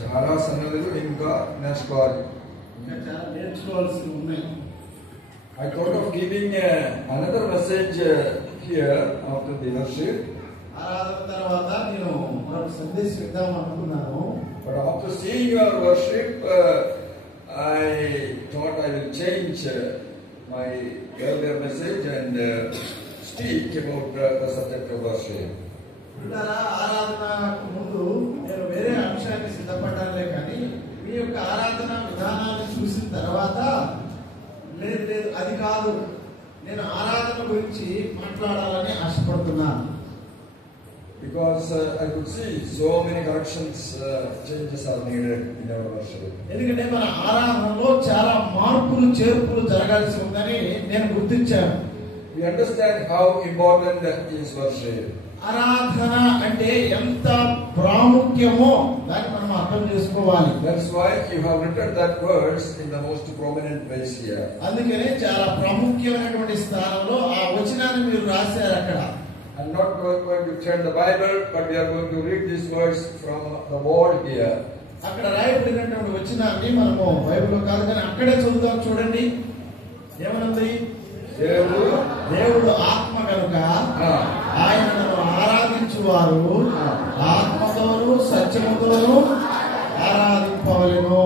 చాలా సంగతులు ఇంకా నేర్చుకోవాలి. I thought of giving another message here after the worship. But after seeing your worship, I thought I will change my earlier message and speak about the subject of worship. ఆరాధనకు ముందు నేను వేరే అంశాన్ని సిద్ధపడ్డానులే, కానీ మీ యొక్క ఆరాధన విధానాన్ని చూసిన తర్వాత లేదు లేదు అది కాదు, నేను ఆరాధన గురించి మాట్లాడాలని ఆశపడుతున్నాను. Because I could see so many corrections, changes are needed in our worship. ఎందుకంటే మన ఆరాధనలో చాలా మార్పులు చేర్పులు జరగాల్సి ఉందని నేను గుర్తించాను. We understand how important is worship. ఆరాధన అంటే ఎంత ప్రాముఖ్యమో దాన్ని మనం అర్థం చేసుకోవాలి. That's why you have written that verse in the most prominent place here. అందుకనే చాలా ప్రాముఖ్యమైనటువంటి స్థానంలో ఆ వచనాన్ని మీరు రాశారు అక్కడ. I'm not going to turn the Bible, but we are going to read this verse from the word here. అక్కడ రాయబడినటువంటి వచనాన్ని మనము బైబిల్లో కాదు కానీ అక్కడే చదువుదాం. చూడండి ఏమనుంది? దేవుడు ఆత్మ కనుక ఆయనను ఆరాధించువారు ఆత్మతోను సత్యముతోను ఆరాధింపవలెను.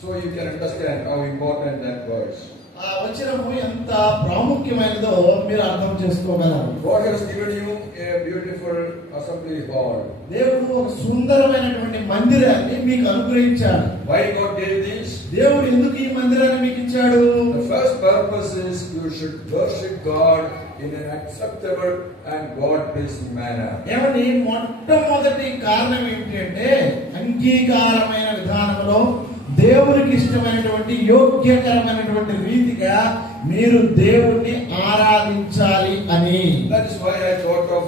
So you can understand how important that verse. ఆ వచనము ఎంత ప్రాముఖ్యమైనదో మీరు అర్థం చేసుకోగలరు. God has given you a beautiful assembly hall. దేవుడు ఒక సుందరమైనటువంటి మందిరాన్ని మీకు అనుగ్రహించాడు. Why God gave this? దేవుడు ఎందుకు ఈ మందిరాన్ని మీకు ఇచ్చాడు? The first purpose is you should worship God in an acceptable and God-pleasing manner. ఏమని మొట్టమొదటి కారణం ఏంటంటే అంగీకారమైన విధానంలో దేవునికి ఇష్టమైనటువంటి యోగ్యకరమైనటువంటి రీతిగా మీరు దేవుణ్ణి ఆరాధించాలి అని. That is why I thought of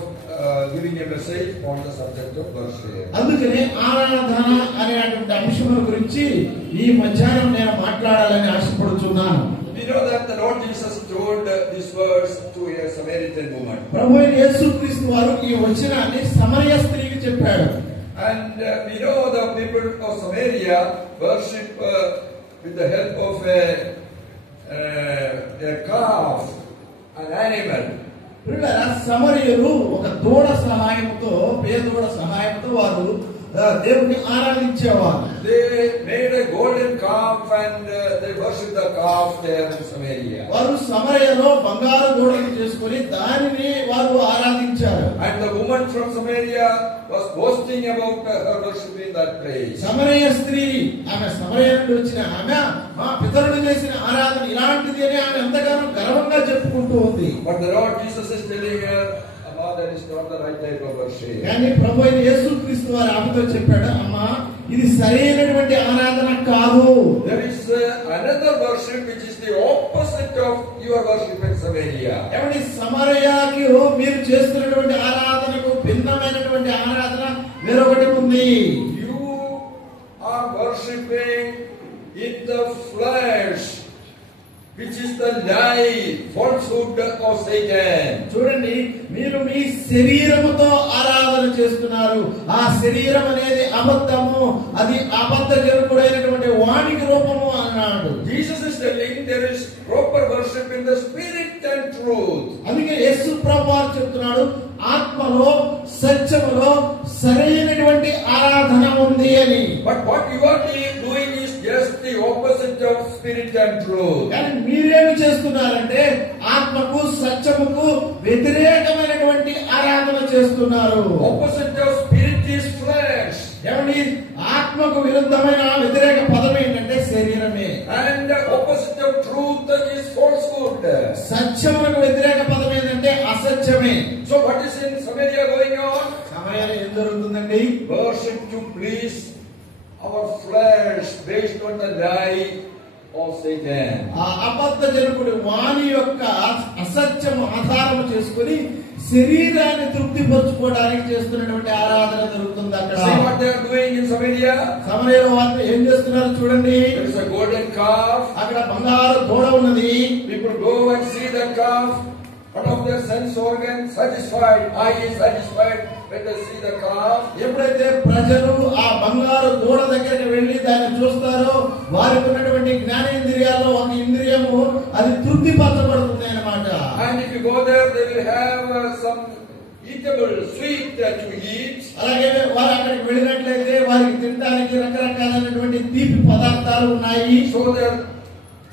giving a message on the subject of worship. అందుకనే ఆరాధన అనేటువంటి అంశం గురించి ఈ మధ్యాహ్నం నేను మాట్లాడాలని ఆశపడుతున్నాను. We know that the Lord Jesus told this verse to a Samaritan woman. ప్రభువైన యేసుక్రీస్తు వారు ఈ వచనాన్ని సమరయ స్త్రీకి చెప్పాడు. And we know the people of Samaria worship with the help of a calf, an animal. సమరయులు ఒక దూడ సహాయంతో పేదోడ సహాయంతో వారు దేవుని ఆరాధించేవారు. They made a golden calf and they worshipped the calf there in Samaria. వారు సమరయలో బంగారు దూడను చేసుకొని దానిని వారు ఆరాధించారు. And the woman from Samaria was boasting about her worship in that place. సమరయ స్త్రీ, ఆమె సమరయ నుండి వచ్చిన ఆమె మా పితరులు చేసిన ఆరాధన ఇలాంటిది అని ఆమె ఎంతగానో గర్వంగా చెప్పుకుంటూ ఉంది. But the Lord Jesus is telling her, that is not the right type of worship. కానీ ప్రభువైన యేసుక్రీస్తు వారు ఆమెతో చెప్పాడు, అమ్మా ఇది సరైనటువంటి ఆరాధన కాదు. There is another worship which is the opposite of your worship in Samaria. ఏమండి సమరయకి మీరు చేస్తున్నటువంటి ఆరాధనకు భిన్నమైనటువంటి ఆరాధన వేరొకటి ఉంది. You are worshiping in the flesh, which is the lie, falsehood of Satan. చూడండి, మీరు మీ శరీరముతో ఆరాధన చేస్తున్నారు. ఆ శరీరం అనేది అబద్ధము, అది అబద్ధజనకుడైనటువంటి వానికి రూపము అన్నాడు. Jesus is telling there is proper worship in the spirit and truth. అందుకే యేసు ప్రభువు చెప్తున్నాడు, ఆత్మలో సత్యములో సరైనటువంటి ఆరాధన ఉంది అని. But what you are doing is just the opposite of spirit and truth. కానీ మీరేమి చేస్తున్నారంటే ఆత్మకు సత్యముకు వ్యతిరేకమైనటువంటి ఆరాధన చేస్తున్నారు. Opposite of spirit is flesh. ఏమండి, ఆత్మకు విరుద్ధమైన వ్యతిరేక పదం ఏంటంటే శరీరమే. And opposite of truth is falsehood. సత్యములకు వ్యతిరేక పదం ఏంటంటే అసత్యమే. So what is in Samaria going on? సమరయలో ఏం జరుగుతుందండి? Worship to please our flesh based on the lie of Satan. ఆ అబద్ధజనకుడు వాని యొక్క అసత్యము ఆధారము చేసుకుని శరీరాన్ని తృప్తిపరచుకోవడానికి చేస్తున్నటువంటి ఆరాధన జరుగుతుంది అక్కడ. See what they are doing in Samaria? సమరయలో వాళ్ళు ఏం చేస్తున్నారు చూడండి. There is a golden calf. అక్కడ బంగారు దూడ ఉన్నది. People go and see that calf. One of their sense organs satisfied, eye is satisfied when they see the calf, ఎప్పుడైతే ప్రజలు ఆ బంగారు దూడ దగ్గరికి వెళ్లి దాన్ని చూస్తారో వారికి ఉన్నటువంటి జ్ఞానేంద్రియాల్లో ఒక ఇంద్రియము అది తృప్తిపరచబడుతుంది అన్నమాట. and if you go there, they will have some eatable sweet to eat. అలాగే వారు అక్కడికి వెళ్ళినట్లయితే వారికి తినడానికి రకరకాలైనటువంటి తీపి పదార్థాలు ఉన్నాయి. So their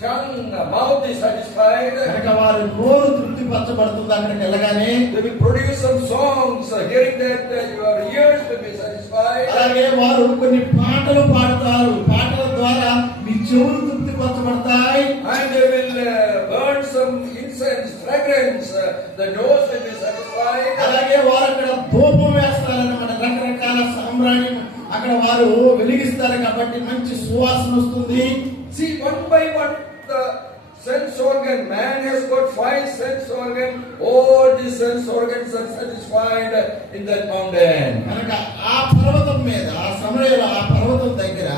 tongue, mouth is satisfied. కనుక వారి నోరు తృప్తిపరచబడుతుంది. అక్కడికి వెళ్ళగానే They will produce some songs, hearing that your ears will be satisfied. అలాగే వారు కొన్ని పాటలు పాడతారు. పాటల ద్వారా మీ చెవులు తృప్తిపరచబడతాయి. And they will burn some incense, fragrance. The nose will be satisfied. అలాగే వారు అక్కడ ధూపం వేస్తారన్నమాట. రకరకాల సాంబ్రాణి అక్కడ వారు వెలిగిస్తారు కాబట్టి మంచి సువాసన వస్తుంది. See, one by one, the sense organ, man has got 5 sense organs. All these sense organs are satisfied in that mountain. కనుక ఆ పర్వతం మీద ఆ సమయంలో ఆ పర్వతం దగ్గర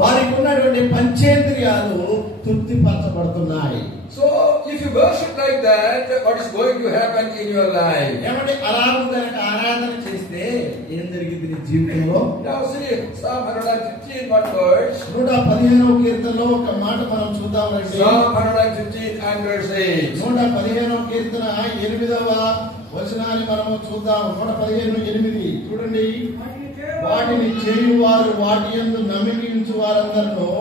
వారికి ఉన్నటువంటి పంచేంద్రియాలు తృప్తిపరచబడుతున్నాయి. So, if you worship like that, what is going to happen in your life? ఏమంటే అలాగూ కనుక ఆరాధన చేస్తే ఏం జరిగింది నీ జీవితంలో? Now see, Psalm 115, one verse. 115వ కీర్తనలో ఒక మాట మనం చూద్దామండి. Psalm 115 and verse 8. 115వ కీర్తన 8వ వచనాన్ని మనం చూద్దాం. 115:8 చూడండి. వాటిని చేయువారు వాటి యందు నమ్మిక ఉంచు వారందరూ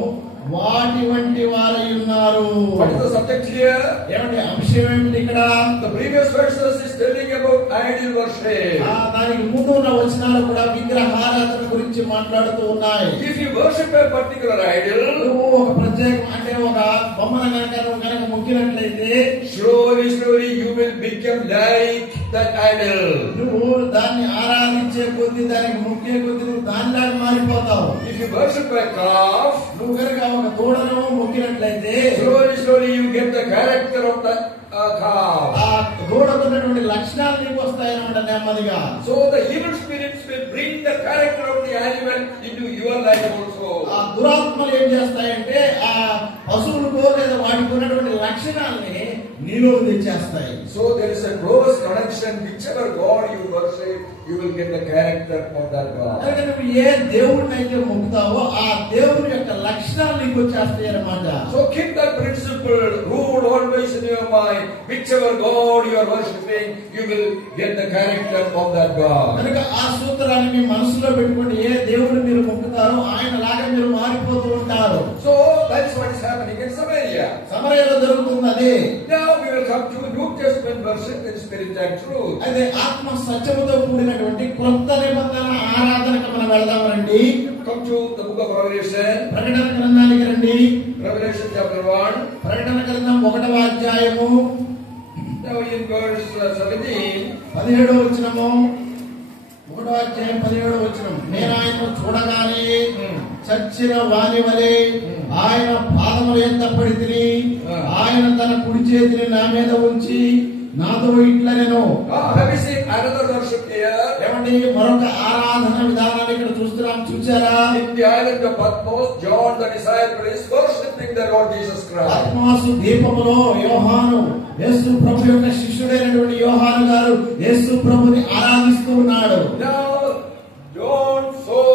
వాటి వంటి వారై ఉన్నారు. What is the subject here? ఏమంటే అంశం ఏమిటి ఇక్కడ? The previous verses is telling about idol worship. దానికి ముందు ఉన్న వచనాలు కూడా విగ్రహారాధన గురించి మాట్లాడుతూ ఉన్నాయి. If you worship a particular idol, నువ్వు ఒక ప్రత్యేక అంటే ఒక బొమ్మను కనుక మొక్కినట్లయితే slowly you will become like that idol. నువ్వు దాన్ని ఆరాధించే కొద్ది దానికి మొక్కే కొద్ది నువ్వు దానిలాగా మారిపోతావు. If you worship a calf, నువ్వు కనుక ఒక దూడను మొక్కినట్లయితే slowly you get the character of the calf. ఆ దూడకున్నటువంటి లక్షణాలు నీకు వస్తాయన్నమాట నెమ్మదిగా. So the evil spirits will bring the character of the animal into your life also. ఆ దురాత్మలు ఏం చేస్తాయంటే ఆ పశువులకు లేదా వాటికి ఉన్నటువంటి లక్షణాలని నీలో తెచ్చేస్తాయి. So there is a close connection. Whichever God you worship, you will get the character of that God. అలాగే నువ్వు ఏ దేవుడిని అయితే మొక్కుతావో ఆ దేవుని యొక్క లక్షణాలు నీకు వచ్చేస్తాయి అన్నమాట. So keep that principle, rule always in your mind. Whichever God you are worshiping, you will get the character of that God. కనుక ఆ సూత్రాన్ని మీ మనసులో పెట్టుకోండి. ఏ దేవుడిని మీరు మొక్కుతారో ఆయన లాగా మీరు మారిపోతూ ఉంటారు. So that's what is happening in Samaria. సమరయలో జరుగుతుంది అదే. Now we will come to New Testament worship in spirit and truth. అదే ఆత్మ సత్యముతో కూడినటువంటి కొత్త నిబంధన ఆరాధనకు మనం వెళ్దాం రండి. Come to the book of Revelation. ప్రకటన గ్రంథానికి రండి. Revelation chapter 1. ప్రకటన గ్రంథం 1వ అధ్యాయము. Now in verse 17. 17వ వచనము. 1వ అధ్యాయం 17వ వచనం. నేను ఆయనను చూడగానే చచ్చిన వాని వలె ఆయన పాదముల యందు పడితిని. ఆయన తన కుడి చేతిని నా మీద ఉంచి నాతో ఇట్లనెను. Have you seen another worship here? ఏమండి మరొక ఆరాధన విధానాన్ని ఇక్కడ చూసారా? In the island of Patmos, John the disciple is worshiping the Lord Jesus Christ. పద్మాసు ద్వీపములో యోహాను యేసు ప్రభు యొక్క శిష్యుడైనటువంటి యోహాను గారు యేసు ప్రభుని ఆరాధిస్తూ ఉన్నాడు. Now John saw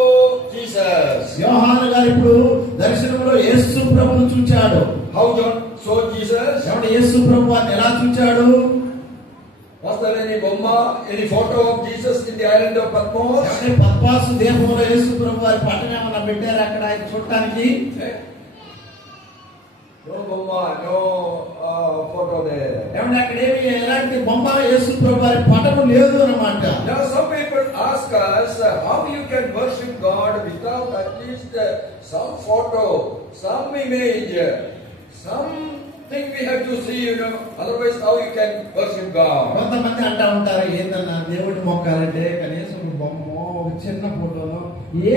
Jesus. యోహాను గారు ఇప్పుడు దర్శనంలో యేసు ప్రభుని చూచాడు. How John saw Jesus? ఏమంటే యేసు ప్రభు వారిని ఎలా చూచాడు? Was there any bomba, any photo of Jesus in the island of Patmos? ఏమంటే పద్మాసు ద్వీపంలో యేసు ప్రభు వారి పట్టణం ఏమన్నా పెట్టారు అక్కడ ఆయన చూడటానికి? No bomba, no photo there. ఏమంటే అక్కడ ఏమి ఎలాంటి బొమ్మ యేసు ప్రభు వారి పట్టణం లేదు అన్నమాట. Now some people ask us how you can worship God without at least some photo, some image, something we have to see, otherwise how you can worship God? కొంతమంది అంటా ఉంటారు ఏందన్నా దేవుడిని మొక్కాలంటే కనీసం ఒక బొమ్మ ఒక చిన్న ఫోటోను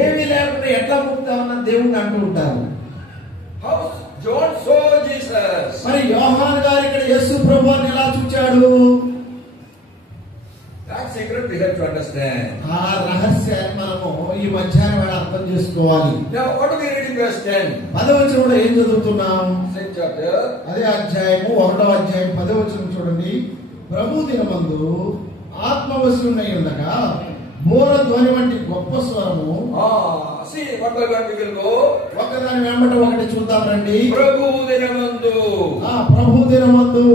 ఏమీ లేకుండా ఎట్లా మొక్కుతామన్న దేవుడిని అంటూ ఉంటారు. How John saw Jesus? మరి యోహాను గారు ఇక్కడ యేసు ప్రభువుని ఎలా చూచాడు? That secret we have to understand. ఆ రహస్యాన్ని మనము ఈ మధ్యాహ్నం వేళ అర్థం చేసుకోవాలి. Now what do we read in verse 10? 10వ వచనంలో ఏం చదువుతున్నాం? Same chapter. అదే అధ్యాయము 1వ అధ్యాయం 10వ వచనం చూడండి. ప్రభు దినమందు ఆత్మవశుడై ఉండగా బోర ధ్వని వంటి గొప్ప స్వరము. See what by one we will go. ఒకదాని వెంబట ఒకటి చూద్దాం రండి. ప్రభు దినమందు. ప్రభు దినమందు.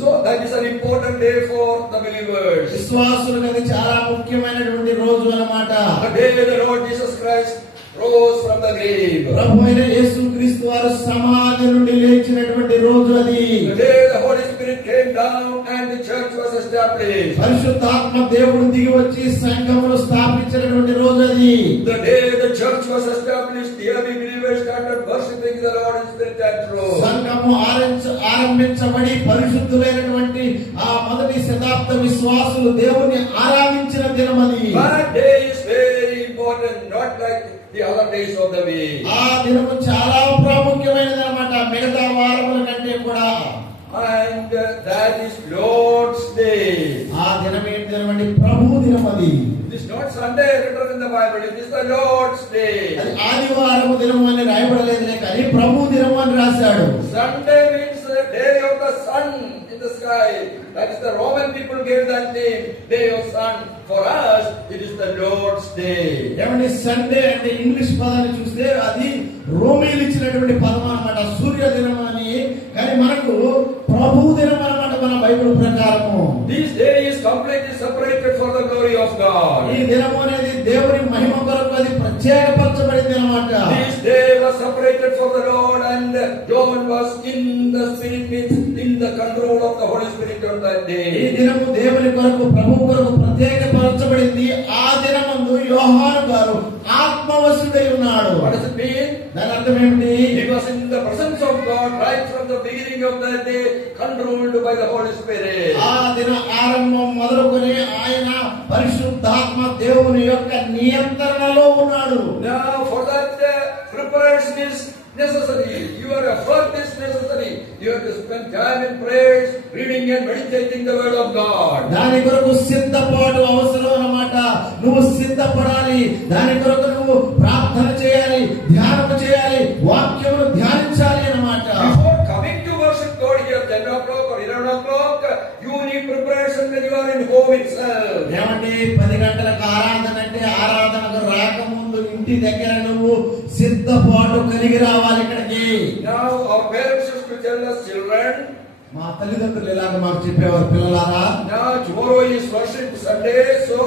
So that is an important day for the believers. విశ్వాసులకు అది చాలా ముఖ్యమైనటువంటి రోజు అన్నమాట. The day the Lord Jesus Christ rose from the grave. ప్రభు అయిన యేసుక్రీస్తు వారు సమాధి నుండి లేచినటువంటి రోజు అది. The day the Holy Spirit came down and the church was established. పరిశుద్ధాత్మ దేవుడు దిగి వచ్చి సంఘమును స్థాపించినటువంటి రోజు అది. The day the church was established, the early believers started worshiping the Lord in spirit and truth. సంఘము ఆరంభించబడి పరిశుద్ధులైనటువంటి ఆ మొదటి శతాబ్ద విశ్వాసులు దేవుని ఆరాధించిన దినం అది. That day is very important, not like the other days of the week. ఆ దినము చాలా ప్రాముఖ్యమైనది అన్నమాట, మిగతా వారముల కంటే కూడా. And that is Lord's day. ఆ దినం ఏంటి దినమండి? ప్రభు దినం అది. It is not Sunday written in the Bible, it is the Lord's day. అది ఆదివారము దినం అని రాయబడలేదులే కానీ ప్రభు దినం అని రాశాడు. Sunday means the day of the sun in the sky. That is the Roman people gave that name, day of sun. For us, it is the Lord's day. ఏమంటే Sunday అంటే ఇంగ్లీష్ పదాన్ని చూస్తే అది రోమీలు ఇచ్చినటువంటి పదం అన్నమాట, సూర్య దినం అని. కానీ మనకు ప్రభు దినం అన్నమాట మన బైబిల్ ప్రకారము. This day is completely separated for the glory of God. ఈ దినము అనేది దేవుని మహిమ కొరకు అది ప్రత్యేకపరచబడింది అన్నమాట. This day was separated for the Lord, and John was in the Spirit, means in the control of the Holy Spirit on that day. ఈ దినము దేవుని కొరకు ప్రభు కొరకు ప్రత్యేకపరచబడింది. ఆ దినమందు యోహాను గారు ఆత్మవశుడై ఉన్నాడు. What does it mean? దాని అర్థం ఏమిటి? He was in the presence of God right from the beginning of that day, controlled by the Holy Spirit. ఆ దిన ఆరంభం మొదలుకొని ఆయన పరిశుద్ధాత్మ దేవుని యొక్క నియంత్రణలో ఉన్నాడు. Now for that preparation is necessary. Your effort is necessary. You have to spend time in prayers, reading and meditating the word of God. దాని కొరకు సిద్ధపాటు అవసరం అన్నమాట. నువ్వు సిద్ధపడాలి, దాని కొరకు నువ్వు ప్రార్థన చేయాలి, ధ్యానం చేయాలి, వాక్యమును ధ్యానించాలి అన్నమాట. Before coming to worship God here 10 o'clock or 11 o'clock, you need preparation when you are in home itself. ఏమండి 10 గంటలకు ఆరాధన అంటే ఆరాధనకు రాకముందు ఇంటి దగ్గర నువ్వు సిద్ధపాటు కలిగి రావాలి ఇక్కడికి. Now our parents used to tell us, children, మా తల్లిదండ్రులు ఇలాగ మాకు చెప్పేవారు, పిల్లలారా now tomorrow is worship Sunday, so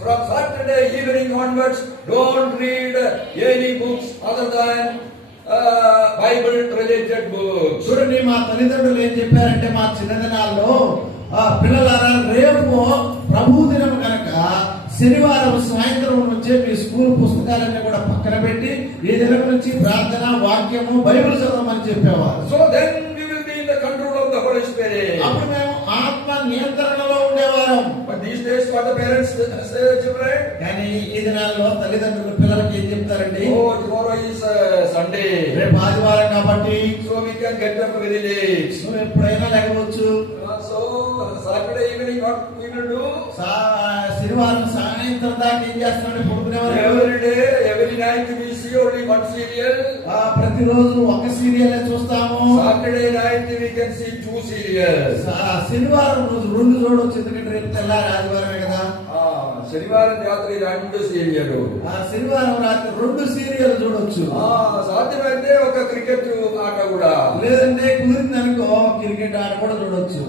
from Saturday evening onwards, don't read any books other than Bible related books. చూడండి, మా తల్లిదండ్రులు ఏం చెప్పారంటే మా చిన్నదినాల్లో, పిల్లలారా రేపు ప్రభు దినం కనుక శనివారం సాయంత్రం నుంచే మీ స్కూల్ పుస్తకాలన్నీ కూడా పక్కన పెట్టి ఈ దినం నుంచి ప్రార్థన, వాక్యము, బైబిల్ చదవమని చెప్పేవారు. So then we will be in the control of the Holy Spirit. అప్పుడు మేము ఆత్మ నియంత్రణలో ఉండేవారం. But these days what the parents say, children? కానీ ఈ దినాల్లో తల్లిదండ్రులు పిల్లలకి ఏం చెప్తారండి? Oh, tomorrow is Sunday. రేపు ఆదివారం కాబట్టి So we can get up very late. నువ్వు ఎప్పుడైనా లేకపోవచ్చు. So Saturday evening what we will do? శనివారం సాయంత్రం దాకా ఏం చేస్తున్నాడు? పడుకునేవారు. Every day, every night we see only one serial. ప్రతిరోజు ఒక సీరియల్ చూస్తాము. Saturday night we can see 2 serials. శనివారం రోజు 2 చూడవచ్చు, ఎందుకంటే రేపు తెల్లారి ఆదివారమే కదా. శనివారం రాత్రి 2 సీరియల్. శనివారం రాత్రి 2 సీరియల్ చూడొచ్చు. సాధ్యమైతే ఒక క్రికెట్ ఆట కూడా, లేదంటే కుదిరింది అనుకో క్రికెట్ ఆట కూడా చూడొచ్చు.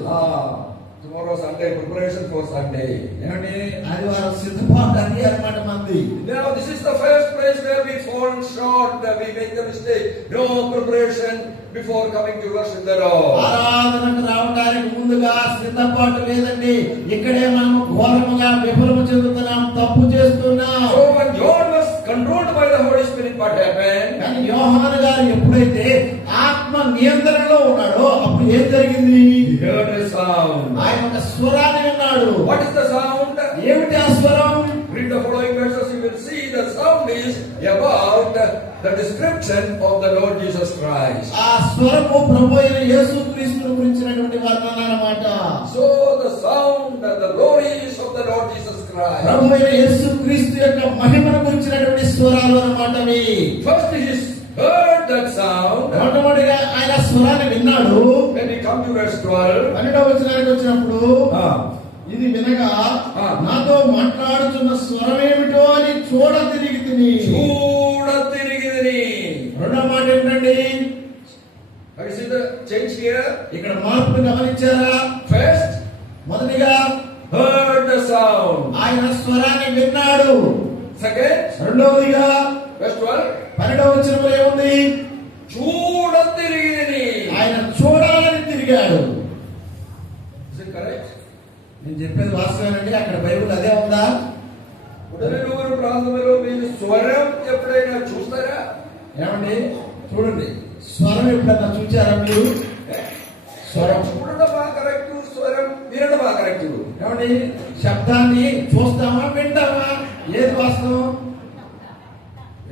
Tomorrow Sunday, preparation for Sunday. ఏమంటే ఆదివారం సిద్ధపాటు అది అన్నమాట మంది. Now this is the first place where we fall short, we make the mistake. No preparation before coming to worship the Lord. ఆరాధనకు రావడానికి ముందుగా సిద్ధపాటు లేదండి. ఇక్కడే మనం ఘోరముగా విఫలము చెందుతున్నాం, తప్పు చేస్తున్నాం. So when John was controlled by the Holy Spirit, what happened? కానీ యోహాను గారు ఎప్పుడైతే ఆత్మ నియంత్రణలో ఉన్నాడో అప్పుడు ఏం జరిగింది? He heard a sound. ఆయన ఒక స్వరాన్ని విన్నాడు. What is the sound? ఏమిటి ఆ స్వరం? Read the following verses, you will see the sound is about the description of the Lord Jesus Christ. ఆ స్వరము ప్రభు అయిన యేసుక్రీస్తును గురించినటువంటి వర్ణన అన్నమాట. So the sound and the glories of the Lord Jesus Christ. ప్రభు అయిన యేసుక్రీస్తు యొక్క మహిమను గురించినటువంటి స్వరాలు అన్నమాట అవి. First he heard that sound. మొట్టమొదటిగా ఆయన స్వరాన్ని విన్నాడు. When we come to verse 12, 12వ వచనానికి వచ్చినప్పుడు ఇది వినగా నాతో మాట్లాడుతున్న స్వరమేమిటో అని చూడ తిరిగి రెండో మాట ఏంటండి? ఇక్కడ మార్పును గమనించారా? ఫస్ట్, మొదటిగా heard the sound. ఆయన స్వరాన్ని విన్నాడు. సెకండ్, రెండవదిగా verse 12, 12వ వచనంలో ఏముంది? చూడ తిరిగిని. ఆయన చూడాలని తిరిగాడు. Is it correct? నేను చెప్పేది వాస్తవేనండి. అక్కడ బైబిల్ అదే ఉందా? ఉదయనూరు ప్రాంతంలో మీరు స్వరం ఎప్పుడైనా చూస్తారా? ఏమండి చూడండి, స్వరం ఎప్పుడన్నా చూచారా మీరు? స్వరం చూడడమా కరెక్ట్, స్వరం వినడమా కరెక్ట్? ఏమండి, శబ్దాన్ని చూస్తామా వింటామా? ఏది వాస్తవం?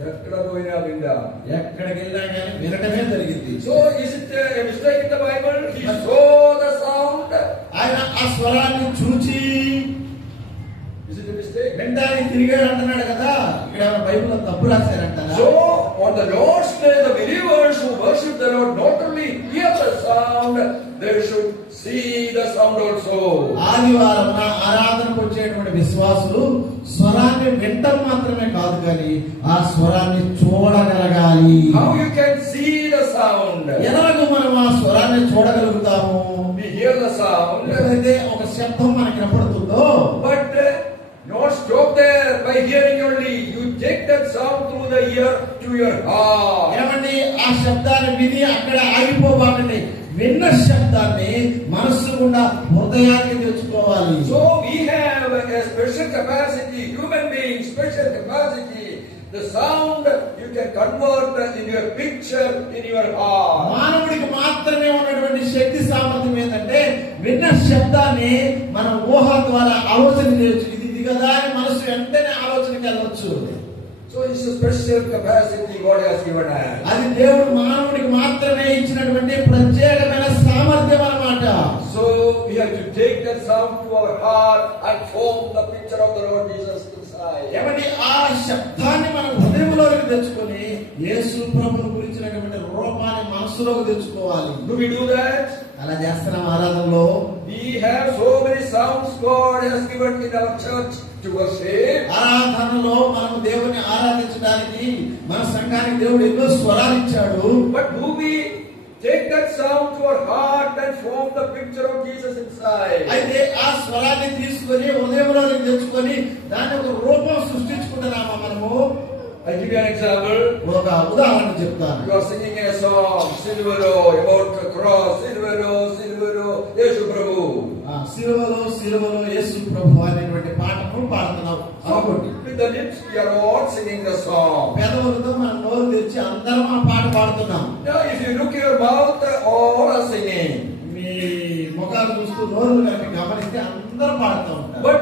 ఎక్కడ పోయినా విందా, ఎక్కడికి వెళ్ళినా కానీ వినటమే జరిగింది. So is it a mistake in the Bible? He so the sound, ఆయన ఆ స్వరాన్ని చూచి ఇస్ ఇట్ ఎ మిస్టేక్? వినడానికి తిరిగాడు అంటున్నాడు కదా. ఇక్కడ బైబిల్లో తప్పు రాశారంటారా? So on the Lord's day, the believers who worship the Lord not only hear the sound, they should see the sound also. ఆదివారం ఆరాధనకు వచ్చేటువంటి విశ్వాసులు స్వరాన్ని వినటం మాత్రమే కాదు కానీ ఆ స్వరాన్ని చూడగలగాలి. How you can see the sound? ఎలాగో మనం ఆ స్వరాన్ని చూడగలుగుతాము? We hear the sound, ఎప్పుడైతే ఒక శబ్దం మనకి వినపడుతుందో, but not stop there by hearing only. You take that sound through the ear to your heart. ఏమండి, ఆ శబ్దాన్ని విని అక్కడ ఆగిపోబాకండి. విన్న శబ్దాన్ని మనస్సు గుండా హృదయానికి తెచ్చుకోవాలి. So we have a special capacity, human beings, special capacity. The sound you can convert in your picture, in your heart. మానవుడికి మాత్రమే ఉన్నటువంటి శక్తి సామర్థ్యం ఏంటంటే విన్న శబ్దాన్ని మన ఊహ ద్వారా ఆలోచన చేయొచ్చు. ఇది కదా అని మనసు వెంటనే ఆలోచనకి వెళ్ళవచ్చు. So it's a special capacity God has given us. అది దేవుడు మానవుడికి మాత్రమే ఇచ్చినటువంటి ప్రత్యేకమైన సామర్థ్యం అన్నమాట. So we have to take that sound to our heart and form the picture of the Lord Jesus inside. ఏమండి, ఆ శబ్దాన్ని మనం హృదయంలోకి తెచ్చుకొని యేసు ప్రభువుని గురించినటువంటి రూపాన్ని మనసులోకి తెచ్చుకోవాలి. Do we do that? అలా చేస్తున్నాం ఆరాధనలో. We have so many sounds God has given in our church to worship. ఆరాధనలో మనం దేవుని ఆరాధించడానికి మన సంఘానికి దేవుడు ఎన్నో స్వరాలు ఇచ్చాడు. But do we take that sound to our heart and form the picture of Jesus inside? అయితే ఆ స్వరాన్ని తీసుకొని హృదయంలోకి తెచ్చుకొని దాన్ని ఒక రూపం సృష్టించుకుంటున్నామా మనము? I give you an example. ఒక ఉదాహరణ చెప్తాను. You are singing a song, Silvero, about the cross, Silvero, Silvero, Yesu Prabhu. సిలువలో సిలువలో యేసు ప్రభు అనేటువంటి పాటను పాడుతున్నాం అనుకోండి. With the lips we are all singing the song. పేదవులతో మనం నోరు తెచ్చి అందరం ఆ పాట పాడుతున్నాం. Now if you look your mouth, all are singing. మీ ముఖాలు చూస్తూ నోరు కనుక గమనిస్తే అందరూ పాడుతూ ఉంటారు. But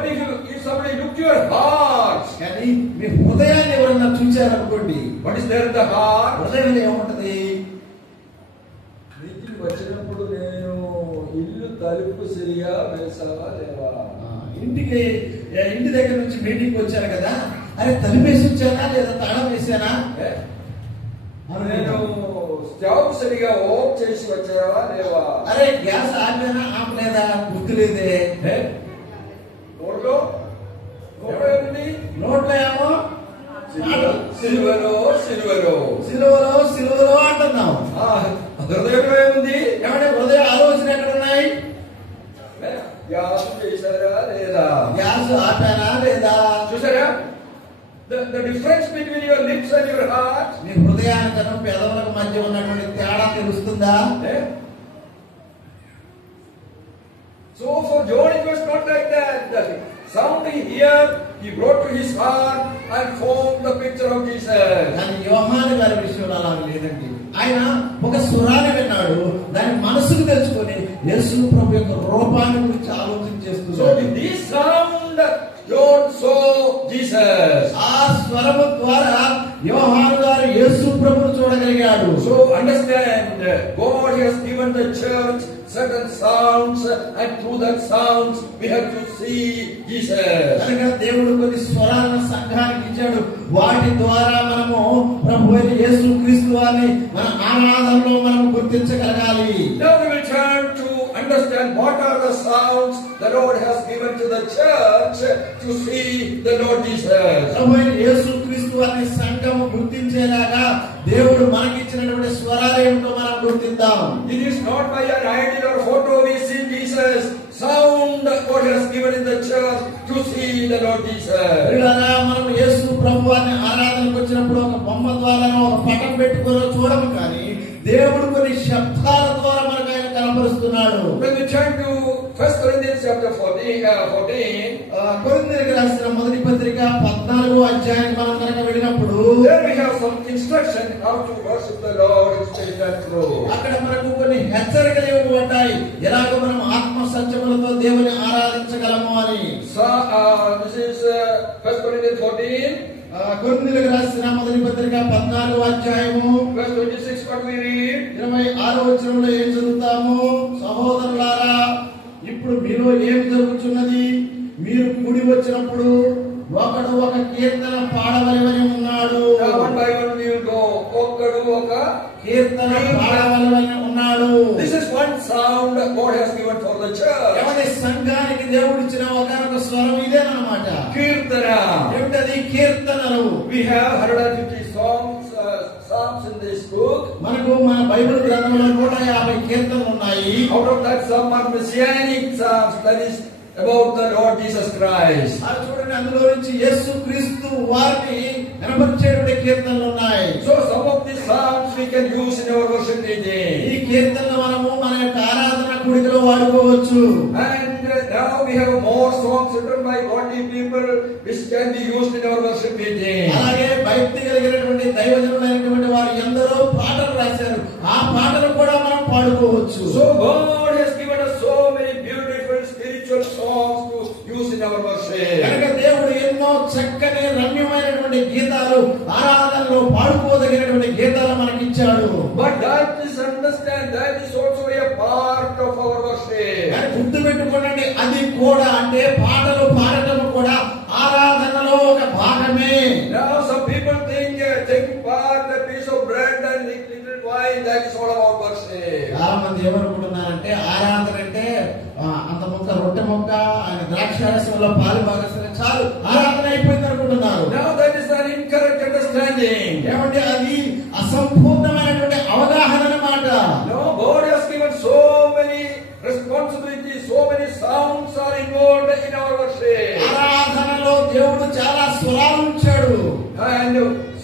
if somebody look your heart, కానీ మీ హృదయాన్ని ఎవరన్నా చూచారనుకోండి, what is there in the heart? హృదయంలో ఏముంటది? మీటింగ్ వచ్చినప్పుడు నేను ఇల్లు తలుపు సరిగా వేసావా లేవా? ఇంటి దగ్గర నుంచి మీటింగ్ వచ్చాను కదా, అరే తలుపేసి వచ్చానా లేదా తాళం వేసానా? నేను స్టవ్ సరిగా ఆఫ్ చేసి వచ్చావా లేవా? అరే గ్యాస్ ఆపేనా ఆపలేదా గుర్తులేదే. నోట్లో నోట్లో ఏమో సిలువలో సిలువలో సిలువలో సిలువలో అంటున్నాం. హృదయంలో ఏముంది? ఏమంటే హృదయ ఆలోచన ఎక్కడ ఉన్నాయి? గ్యాస్ చేశారా లేదా? గ్యాస్ ఆపానా లేదా? చూసారా the difference between your lips and your heart? మీ హృదయానికను పెదవులకు మధ్య ఉన్నటువంటి తేడా తెలుస్తుందా? So for John it was not like that. The sound he heard, he brought to his heart and formed the picture of Jesus. కానీ యోహాను గారి విషయంలో అలా లేదండి. ఆయన ఒక స్వరాన్ని విన్నాడు, దాని మనసుకు తెచ్చుకొని యేసు ప్రభు యొక్క రూపాన్ని గురించి ఆలోచన చేస్తున్నాడు. So with this sound John saw Jesus. ఆ స్వరము ద్వారా యోహాను గారు యేసు ప్రభువును చూడగలిగాడు. So understand, God has given the church certain sounds and through that sounds we have to see Jesus. అనగా దేవుడు కొన్ని స్వరాలను సంఘానికి ఇచ్చాడు. వాటి ద్వారా మనము ప్రభువైన యేసు క్రీస్తు వారిని మన ఆరాధనలో మనం గుర్తించగలగాలి. Now we will turn to understand what are the sounds the Lord has given to the church to see the Lord Jesus. ప్రభువైన యేసుక్రీస్తు అనే సంఘము గుర్తించేలాగా దేవుడు మనకిచ్చినటువంటి స్వరాలు ఏమిటో మనం గుర్తిద్దాం. It is not by an idol or photo we see Jesus. Sound God has given in the church to see the Lord Jesus. ప్రియులారా, మనం యేసు ప్రభువాన్ని ఆరాధనకు వచ్చినప్పుడు ఒక బొమ్మ ద్వారానో ఒక పటం పెట్టుకొని చూడము, కానీ దేవుడు కొన్ని శబ్దాల ద్వారా మనకు ఆయన కనపరుస్తున్నాడు. When we turn to 1 Corinthians chapter 14, కొరింథీయులకు రాసిన మొదటి పత్రిక 14వ అధ్యాయానికి మనం కనుక వెళ్ళినప్పుడు there we have some instruction how to worship the Lord in spirit and truth. అక్కడ మనకు కొన్ని హెచ్చరికలు ఇవ్వబడ్డాయి, ఎలాగో మనం ఆత్మ సత్యములతో దేవుని ఆరాధించగలము అని. So this is 1 Corinthians 14. కొరింథీయులకు రాసిన మొదటి పత్రిక 14వ అధ్యాయము Verse 26, what we read? 26వ వచనంలో ఏం చదువుతాము? సహోదరులారా, ఇప్పుడు మీలో ఏం జరుగుతున్నది? మీరు కూడి వచ్చినప్పుడు ఒకడు ఒక కీర్తన పాడవలెవని ఉన్నాడు. One by one we will go. Okkadu oka కీర్తన పాడవలెవని ఉన్నాడు. This is one sound God has given for the church. ఎవరి సంఘానికి దేవుడు ఇచ్చిన ఒక స్వరం ఇదేనమాట. Kirtana. ఏమిటది? కీర్తనలు. We have 150 psalms in this book. మనకు మన బైబిల్ గ్రంథంలో 150 కీర్తనలు ఉన్నాయి. Out of that, some are messianic psalms, that is about the Lord Jesus Christ. అది చూడండి, అందులో నుంచి యేసుక్రీస్తు వారిని కనపరిచేటువంటి కీర్తనలు ఉన్నాయి. So some of these psalms we can use in our worship ఈ meeting. కీర్తనలు మనము మన యొక్క ఆరాధన కూడికలో వాడుకోవచ్చు. And now we have more songs written by godly people which can be used in our worship meeting. అలాగే భక్తి కలిగినటువంటి దైవజనులైనటువంటి వారు ఎందరో పాటలు రాశారు, ఆ పాటలు కూడా మనం పాడుకోవచ్చు. So God has given us so many beautiful spiritual songs to use in our worship. కనుక దేవుడు ఎన్నో చక్కని రమ్యమైనటువంటి గీతాలు ఆరాధనలో పాడుకోదగినటువంటి గీతాలు మనకి ఇచ్చాడు. But that is understand that is also a part of our worship. కానీ గుర్తు పెట్టుకోండి, అది కూడా అంటే పాటలు పాడటం కూడా ఆరాధనలో ఒక భాగమే. Now some people think taking part a piece of bread and little wine, that is all about worship. చాలా మంది ఏమనుకుంటున్నారంటే ఆరాధన అంటే అంత ముక్క రొట్టె ముక్క ఆయన ద్రాక్షారసంలో పాలు భాగస్వామ్యం చాలు ఆరాధన అయిపోయింది అనుకుంటున్నారు. Now that is an incorrect understanding. ఏమంటే అది అసంపూర్ణమైనటువంటి అవగాహన అన్నమాట. No, God has given so many responsibilities, so many sounds are involved in our worship. ఆరాధనలో దేవుడు చాలా స్వరాలు ఉంచాడు. And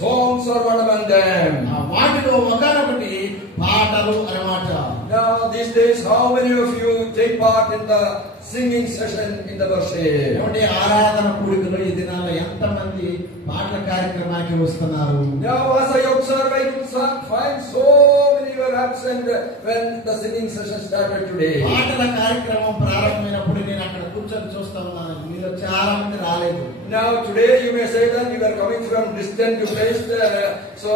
songs are one among them. వాటిలో ఒకటి పాటలు అన్నమాట. Now these days, how many of you take part in the singing session in the worship? ఏమంటే ఆరాధన కూడికలో ఈ దినాల్లో ఎంతమంది పాటల కార్యక్రమానికి వస్తున్నారు? Now as I observe, I could find so many were absent when the singing session started today. పాటల కార్యక్రమం ప్రారంభమైనప్పుడు నేను అక్కడ కూర్చొని చూస్తా ఉన్నాను, మీలో చాలా మంది రాలేదు. Now today you may say that you are coming from distant place, so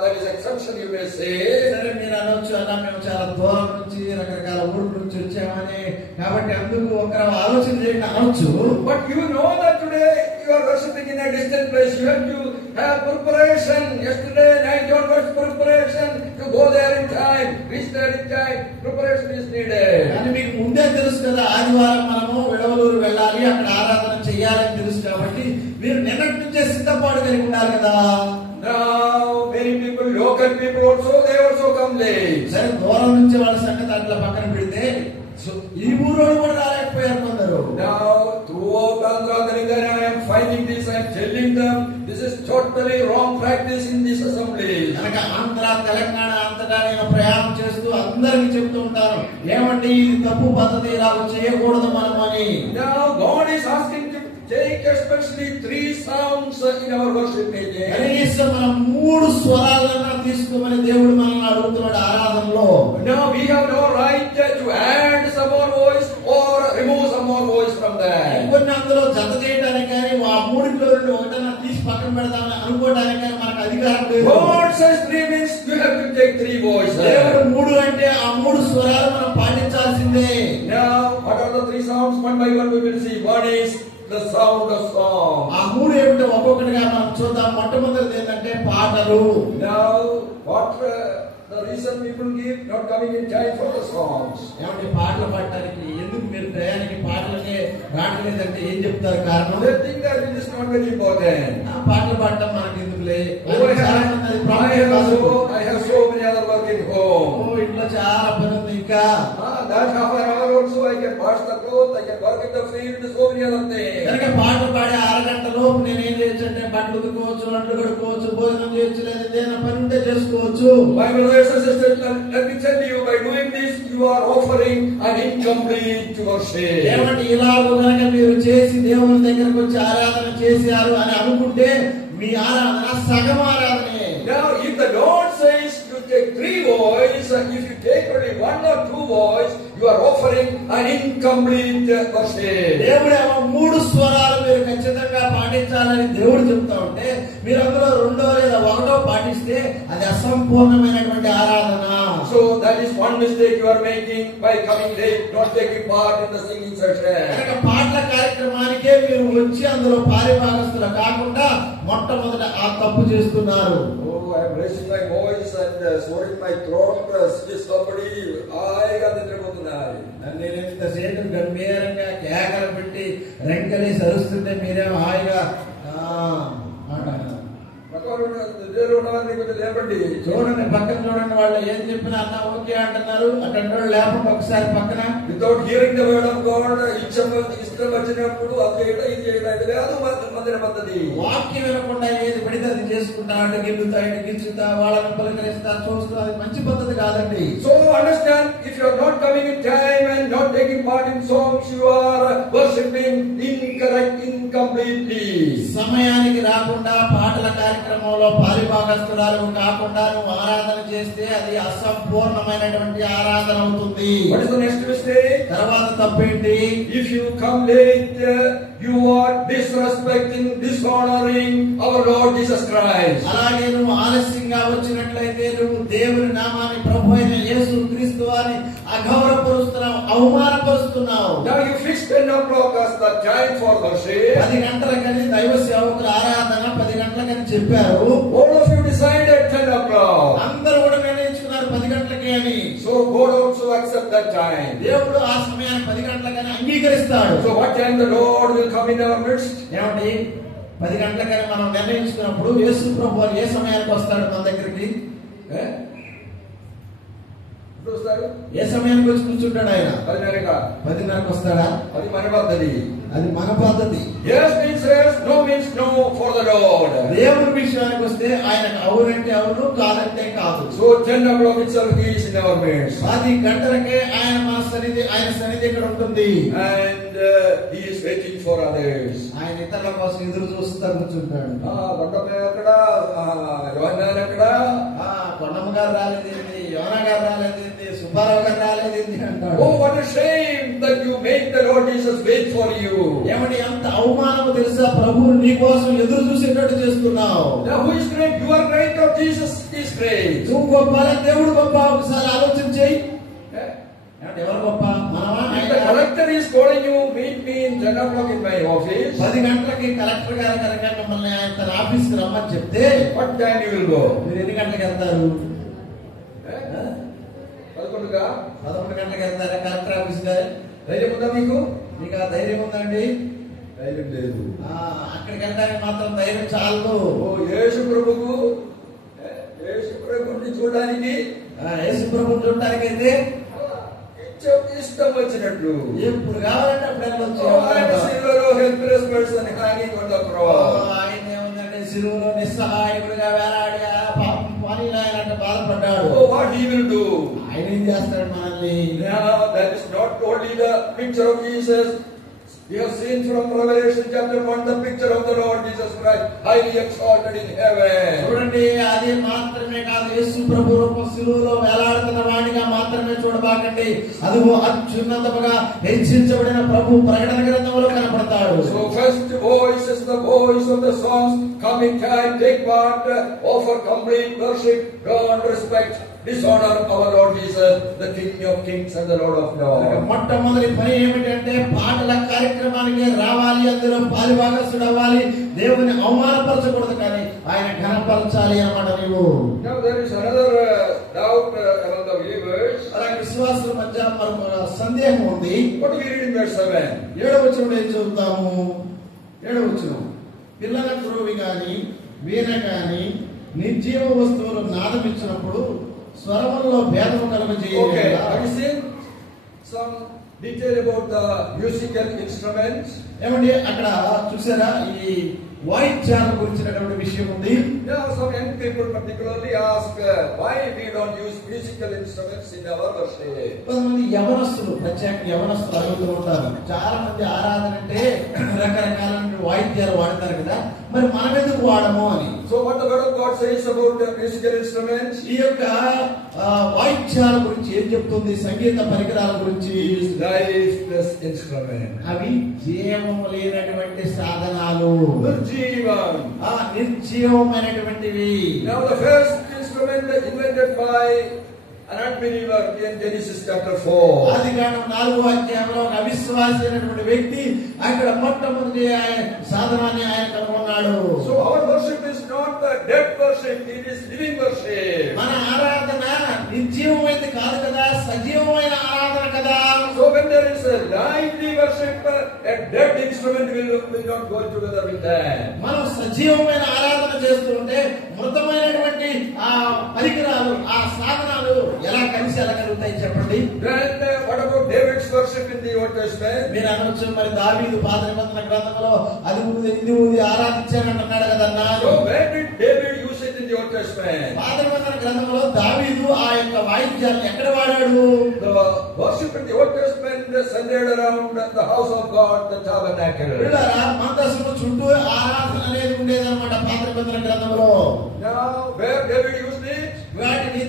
that is exception you may say. సరే, మీరు అనొచ్చు, అలా మేము చాలా దూరం నుంచి రకరకాల ఊళ్ళ నుంచి వచ్చామని, కాబట్టి అందుకు ఒకరు ఆలోచన చేయండి అనొచ్చు. But you know that today you are worshiping in a distant place. You have to have preparation. Yesterday night onwards preparation to go there in time, reach there in time. Preparation is needed. కానీ మీకు ముందే తెలుసు కదా, ఆదివారం మనము విడవలూరు వెళ్ళాలి, అక్కడ ఆరాధన చెయ్యాలని తెలుసు కాబట్టి మీరు నిన్నటి నుంచే సిద్ధపాటు కలిగి ఉండాలి కదా. Now many people, local people also, they also come late. సరే, దూరం నుంచి వాళ్ళ సంగతి అట్లా పక్కన పెడితే ఈ ఊరు కూడా రాలేకపోయారు కొందరు. Now throughout Andhra Telangana, I am finding this, I am telling them, this is totally wrong practice in this assembly. కనుక ఆంధ్ర తెలంగాణ అంతటా నేను ప్రయాణం చేస్తూ అందరికి చెప్తూ ఉంటాను, ఏమంటే ఇది తప్పు పద్ధతి, ఇలా చేయకూడదు మనం అని. Now God is asking to take especially 3 sounds in our worship meeting. కనీసం మనం 3 స్వరాలను తీసుకోమని దేవుడు మనల్ని అడుగుతున్నాడు ఆరాధనలో. Now we have no right to add some more voice or remove some more voice from that. కొన్ని అందులో జత చేయడానికి కానీ ఆ 3లో 2 ఒకటన్నా తీసి పక్కన పెడదామని అనుకోవడానికి కానీ మనకు అధికారం లేదు. God says 3 means you have to take 3 voices. దేవుడు 3 అంటే ఆ 3 స్వరాలు మనం పాటించాల్సిందే. Now what are the 3 sounds? One by one we will see. One is the sound of song. ఆ 3 ఏమిటో ఒక్కొక్కటిగా మనం చూద్దాం. మొట్టమొదటిది ఏంటంటే పాటలు. Now what the reason people give not coming in time for the songs. ఏమంటే పాటలు పాడటానికి ఎందుకు మీరు టయానికి పాటలకే రావట్లేదంటే ఏం చెప్తారు కారణం? They think that it is not very important. పాటలు పాడటం మనకి ఎందుకులే. I have so many other work in home. ఇంట్లో చాలా పని ఉంది ఇంకా. That half an hour also I can wash the clothes, I can work in the field, so many other things. కనుక పాటలు పాడే అరగంటలో నేను ఏం చేయొచ్చు అంటే బట్టలు ఉతుకోవచ్చు, అంట్లు కడుక్కోవచ్చు, భోజనం చేయొచ్చు, లేదా ఏదైనా పని ఉంటే చేసుకోవచ్చు. My brothers and sisters, let me tell you, by doing this, you are offering an incomplete worship. ఏమంటే ఇలాగో కనుక మీరు చేసి దేవుని దగ్గరకు వచ్చి ఆరాధన చేశారు అని అనుకుంటే మీ ఆరాధన సగం ఆరాధనే. Now, if the Lord says you take 3 voices, if you take only 1 or 2 voices, you are offering an incomplete worship. దేవుడేమో 3 స్వరాలు మీరు ఖచ్చితంగా పాటించాలని దేవుడు చెప్తా ఉంటే మీరు అందులో 2 లేదా 1 పాటిస్తే అది అసంపూర్ణమైనటువంటి ఆరాధన. So that is one mistake you are making by coming late, not taking part in the singing session. కనుక పాటల కార్యక్రమానికే మీరు వచ్చి అందులో పారిభాగస్తులు కాకుండా మొట్టమొదట ఆ తప్పు చేస్తున్నారు. I am raising my voice and swearing my throat. Is somebody I got the trouble tonight. నేను ఇంతసేపు గంభీరంగా కేకలు పెట్టి రెంకలి సరుస్తుంటే మీరేమో హాయిగా చూడండి, పక్కన చూడండి, వాళ్ళు ఏం చెప్పినా అన్న ఓకే అంటున్నారు. అటెండ్ లేకుండా ఒకసారి పక్కన without hearing the word of God ఇష్టం వచ్చినప్పుడు అది ఇది చేయడం కాదు మందిర పద్ధతి. వాక్యం వినకుండా ఏది పడితే అది చేసుకుంటా, అంటే గిల్లుతా, గిచ్చుతా, వాళ్ళని పలకరిస్తా, చూస్తూ, అది మంచి పద్ధతి కాదండి. So understand, if you are not coming in time and not taking part in songs, you are worshiping incorrect, incompletely. సమయానికి రాకుండా పాటల కార్యక్రమంలో పారిభాగస్తురాలు కాకుండా నువ్వు ఆరాధన చేస్తే అది అసంపూర్ణమైనటువంటి ఆరాధన అవుతుంది. What is the next mistake? తర్వాత తప్పేంటి? If you come late, you are disrespecting, dishonoring our Lord Jesus Christ. అలాగే నువ్వు ఆలస్యంగా వచ్చినట్లయితే నువ్వు దేవుని నామాన్ని, ప్రభు అయిన యేసు క్రీస్తు వారిని అగౌరవపరుస్తున్నావు, అవమానపరుస్తున్నావు. Now you fix 10 o'clock as the time for worship. 10 గంటలకని దైవ సేవకుల ఆరాధన 10 గంటలకని చెప్పారు. All of you decided 10 o'clock. అందరూ కూడా నిర్ణయించుకున్నారు 10 గంటలకే అని. So God also accept that time. దేవుడు ఆ సమయాన్ని 10 గంటలకని అంగీకరిస్తాడు. So what time the Lord will come in our midst? ఏమండి, 10 గంటలకని మనం నిర్ణయించుకున్నప్పుడు యేసు ప్రభు ఏ సమయానికి వస్తాడు మన దగ్గరికి? ఏ సమయానికి వచ్చి కూర్చుంటాడు ఆయన? 10:30కి వస్తాడా? అది మన పద్ధతి. అది మన పద్ధతి. Yes means yes, no means no for the Lord. దేవుని విషయానికి వస్తే ఆయనకు అవునంటే అవును, కాదంటే కాదు. So 10 o'clock itself he is in our midst. 10 గంటలకే ఆయన మన సన్నిధి, ఆయన సన్నిధి ఇక్కడ ఉంటుంది. And he is waiting for others. ఆయన ఇతరుల కోసం ఎదురు చూస్తూ కూర్చుంటాడు. కొండమ్మ గారు రాలేదేంటి, యోనా గారు రాలేదేంటి, సుబ్బారావు గారు రాలేదేంటి అంటాడు. Oh, what a shame that you make the Lord Jesus wait for you. ఏమంటే ఎంత అవమానం తెలుసా? ప్రభువు నీ కోసం ఎదురు చూసేటట్టు చేస్తున్నావు. Now who is great? You are great or Jesus is great? నువ్వు గొప్ప, దేవుడు గొప్ప? ఒకసారి ఆలోచన చేయి. ఎవరు గొప్ప? మనమా? The collector is calling you, meet me in 10 o'clock in my office. 10 గంటలకి కలెక్టర్ గారు కనుక మిమ్మల్ని ఆయన తన ఆఫీస్కి రమ్మని చెప్తే what time you will go? మీరు ఎన్ని గంటలకు వెళ్తారు? 11 గంటలకు వెళ్తారా కలెక్టర్ ఆఫీస్ గా? ధైర్యం ఉందా మీకు? మీకు ఆ ధైర్యం ఉందండి? ధైర్యం లేదు. అక్కడికి వెళ్ళడానికి మాత్రం ధైర్యం చాలు. యేసు ప్రభుని చూడడానికి, యేసు ప్రభుని చూడడానికి అయితే ఇష్టం వచ్చినట్లు ఎప్పుడు కావాలంటే అప్పుడు వెళ్ళొచ్చు. ఆయన ఏముందంటే సిలువలో నిస్సహాయకుడిగా వేలాడి పాపం పనిలో ఆయన బాధపడ్డాడు. What he will do? ఆయన ఏం చేస్తాడు మనల్ని? That is not only the picture of Jesus. We have seen from Revelation chapter 1 the picture of the Lord Jesus Christ highly exalted in heaven. చూడండి, అది మాత్రమే కాదు, యేసు ప్రభు రూపం సిలువలో వేలాడుతున్న వాడిగా మాత్రమే చూడబాకండి, అదిగో అత్యున్నతముగా హెచ్చించబడిన ప్రభు ప్రకటన గ్రంథంలో కనపడతాడు. So first voice is the voice of the songs. Come in time, take part, offer complete worship, God respect, dishonor our Lord Jesus, the King of Kings and the Lord of Lords. మొట్టమొదటి పని ఏమిటంటే పాటల కార్యక్రమానికి రావాలి, అందులో పాలిభాగస్తుడు అవ్వాలి, దేవుని అవమానపరచకూడదు కానీ ఆయన ఘనపరచాలి అన్నమాట. నీవు Now there is another doubt సందేహం ఉంది. What do we read in verse 7? 7వ వచనంలో ఏం చదువుతాము? 7వ వచనం, పిల్లల త్రోవి గాని వీణ గాని నిర్జీవ వస్తువులు నాదం ఇచ్చినప్పుడు స్వరములలో భేదము Okay, కలుగజేయాలి. have you seen some detail about the musical instruments? ఏమండి అక్కడ చూసారా ఈ వాయిద్యాల గురించినటువంటి విషయం ఉంది. Yeah, some young people particularly ask why we don't use musical instruments in our worship. కొంతమంది యవనస్తులు, ప్రత్యేక యవనస్తులు అడుగుతూ ఉంటారు, చాలా మంది ఆరాధన అంటే రకరకాల వాయిద్యాలు వాడతారు కదా, మరి మనం ఎందుకు వాడము అని. So what the word of God says about the musical instruments? ఈ యొక్క వాయిద్యాల గురించి ఏం చెప్తుంది? సంగీత పరికరాల గురించి Is lifeless instrument. అవి జీవము లేనటువంటి సాధనాలు, Nirjivan. నిర్జీవమైనటువంటివి. Now the first instrument invented by an unbeliever in Genesis chapter 4. ఆదికాండం 4వ అధ్యాయంలో ఒక అవిశ్వాసి అయినటువంటి వ్యక్తి అక్కడ మొట్టమొదటి సాధనాన్ని ఆయన కనుగొన్నాడు. So our worship is not the dead worship, it is living worship. మన ఆరాధన నిర్జీవమైనది కాదు కదా, సజీవమైన ఆరాధన కదా. So when there is a lively worship, a dead instrument will not go together with that. మనం సజీవమైన ఆరాధన చేస్తుంటే మృతమైనటువంటి ఆ పరికరాలు, ఆ సాధనాలు ఎలా కలిసి ఎలా కలుగుతాయి చెప్పండి. Then what about David's worship in the Old Testament? మీరు అనొచ్చు, మరి దావీదు పాత నిబంధన గ్రంథంలో అది ఊది ఇది ఊది ఆరాధించానంటున్నాడు కదన్నా. So where did David use it in the Old Testament? పాత నిబంధన గ్రంథంలో దావీదు ఆ యొక్క వాయిద్యాలను ఎక్కడ వాడాడు? The worship in the Old Testament centered around the house of God, the tabernacle. పిల్లరా, మందసము చుట్టూ ఆరాధన అనేది ఉండేదన్నమాట పాత నిబంధన గ్రంథంలో. Now where David used it? వాటిని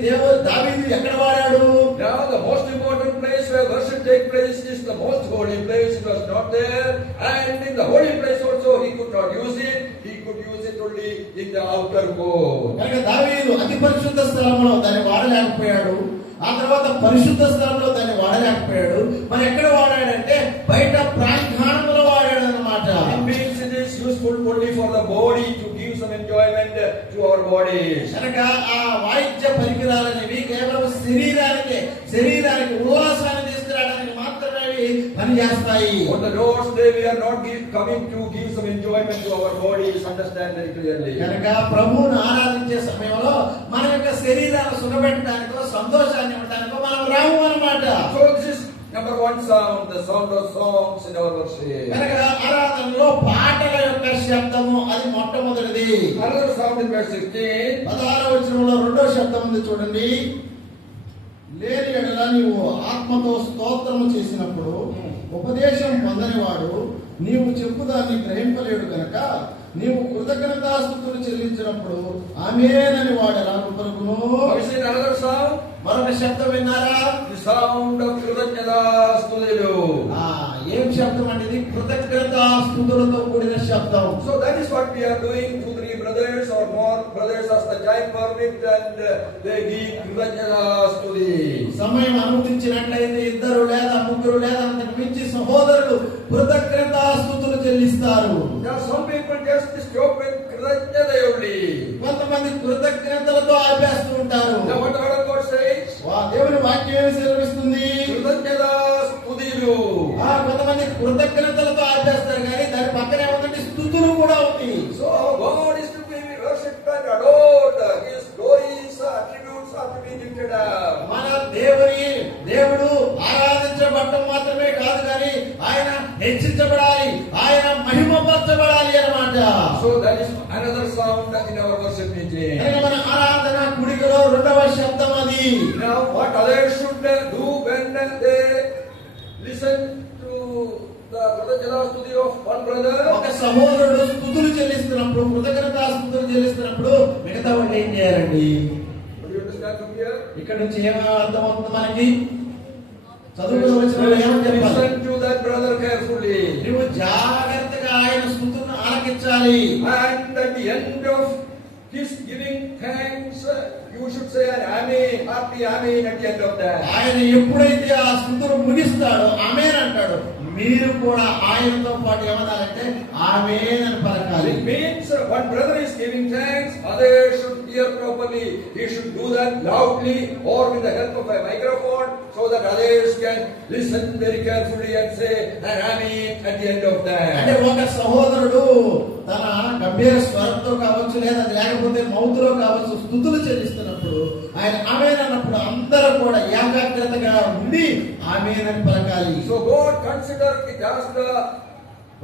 దావీదు ఎక్కడ వాడాడు? Now the most important place where worship take place is the most holy place. It was not there, and in the holy place also he could not use it. He could use it only in the outer court. కనుక దావీదు అతి పరిశుద్ధ స్థలంలో దాన్ని వాడలేకపోయాడు, ఆ తర్వాత పరిశుద్ధ స్థలంలో దాన్ని వాడలేకపోయాడు. మరి ఎక్కడ వాడాడంటే బయట ప్రాంగణంలో వాడాడు అన్నమాట. It means it is useful only for the body to give some enjoyment to our bodies. కనుక ఆ వాయిద్య పరికరాలనేవి కేవలం శరీరానికి ఉల్లాసాన్ని తీసుకురావడానికి మాత్రమే పనిచేస్తాయి. On the Lord's day we are not coming to give some enjoyment to our bodies. Understand very clearly. కనుక ప్రభువును ఆరాధించే సమయంలో మన యొక్క శరీరాన్ని సుఖపెట్టడానికో సంతోషాన్ని ఇవ్వడానికో మనం రాము అన్నమాట. So this is number one sound, the sound of songs in our worship. కనుక ఆరాధనలో పాటల యొక్క శబ్దము అది మొట్టమొదటిది. Another sound in verse 16. 16వ వచనంలో రెండో శబ్దం ఉంది చూడండి. లేని ఎడల నీవు ఆత్మతో స్తోత్రము చేసినప్పుడు ఉపదేశం పొందనివాడు నీవు చెప్పుదాన్ని గ్రహింపలేడు కనుక నీవు కృతజ్ఞతాస్తుతులు చెల్లించినప్పుడు ఆమేనని వాడు ఎలా పలుకును. Another sound. మరొక శబ్దం విన్నారా? The sound of కృతజ్ఞతాస్తుతులు. ఏం శబ్దం అంటే ఇది? కృతజ్ఞతాస్తుతులతో కూడిన శబ్దం. So that is what we are doing. 2-3 brothers or more brothers as the time permit, and they give కృతజ్ఞతాస్తుతి. సమయం అనుమతించినట్లయితే 2 లేదా 3 లేదా అంతకు మించి సహోదరులు కృతజ్ఞతాస్తుతులు చెల్లిస్తారు. Now some people just stop with కృతజ్ఞత only. కొంతమంది కృతజ్ఞతలతో ఆపేస్తూ ఉంటారు. Now what the word of God says? దేవుని వాక్యం ఏమి సెలవిస్తుంది? కృతజ్ఞతాస్తుతులు. కొంతమంది కృతజ్ఞతలతో ఆపేస్తారు కానీ దాని పక్కనే ఉందంటే స్తుతులు కూడా ఉంది. So our God is to be worshipped and adored. His glories, attributes are to be lifted up. మన దేవుడు ఆరాధించబడటం మాత్రమే కాదు కానీ ఆయన హెచ్చించబడాలి, ఆయన మహిమపరచబడాలి అన్నమాట. So that is another sound in our worship meeting. మన ఆరాధన కుడికలో రెండవ శబ్దం అది. Now what others should do when they listen to the కృతజ్ఞతాస్తుతి of one brother? ఒక సహోదరుడు స్తుతులు చెల్లిస్తున్నప్పుడు, కృతజ్ఞతాస్తుతులు చెల్లిస్తున్నప్పుడు మిగతా వాళ్ళు ఏం చేయాలండి? ఇక్కడ నుంచి ఏమో అర్థమవుతుంది మనకి? చదువుకుని వచ్చిన ఏమని చెప్పాలి? Listen to that brother carefully. నువ్వు జాగ్రత్తగా ఆయన స్తుతులను ఆలకించాలి. And at the end of his giving thanks, you should say an amen, happy amen at the end of that. ఆయన ఎప్పుడైతే ఆ స్తుతులు ముగిస్తాడో ఆమేన్ అంటాడు, మీరు కూడా ఆయనతో పాటు ఏమనాలంటే ఆమేన్ అని పలకాలి. It means one brother is giving thanks, others should hear properly. He should do that loudly or with the help of a microphone so that others can listen very carefully and say amen at the end of అంటే that. ఒక సహోదరుడు తన గంభీర స్వరంతో కావచ్చు లేదా లేకపోతే మౌతులో కావచ్చు స్తుతులు చెల్లిస్తున్నప్పుడు ఆయన ఆమేన్ అన్నప్పుడు అందరూ కూడా ఏకాగ్రతగా ఉండి ఆమేన్ అని పలకాలి. So God consider it as the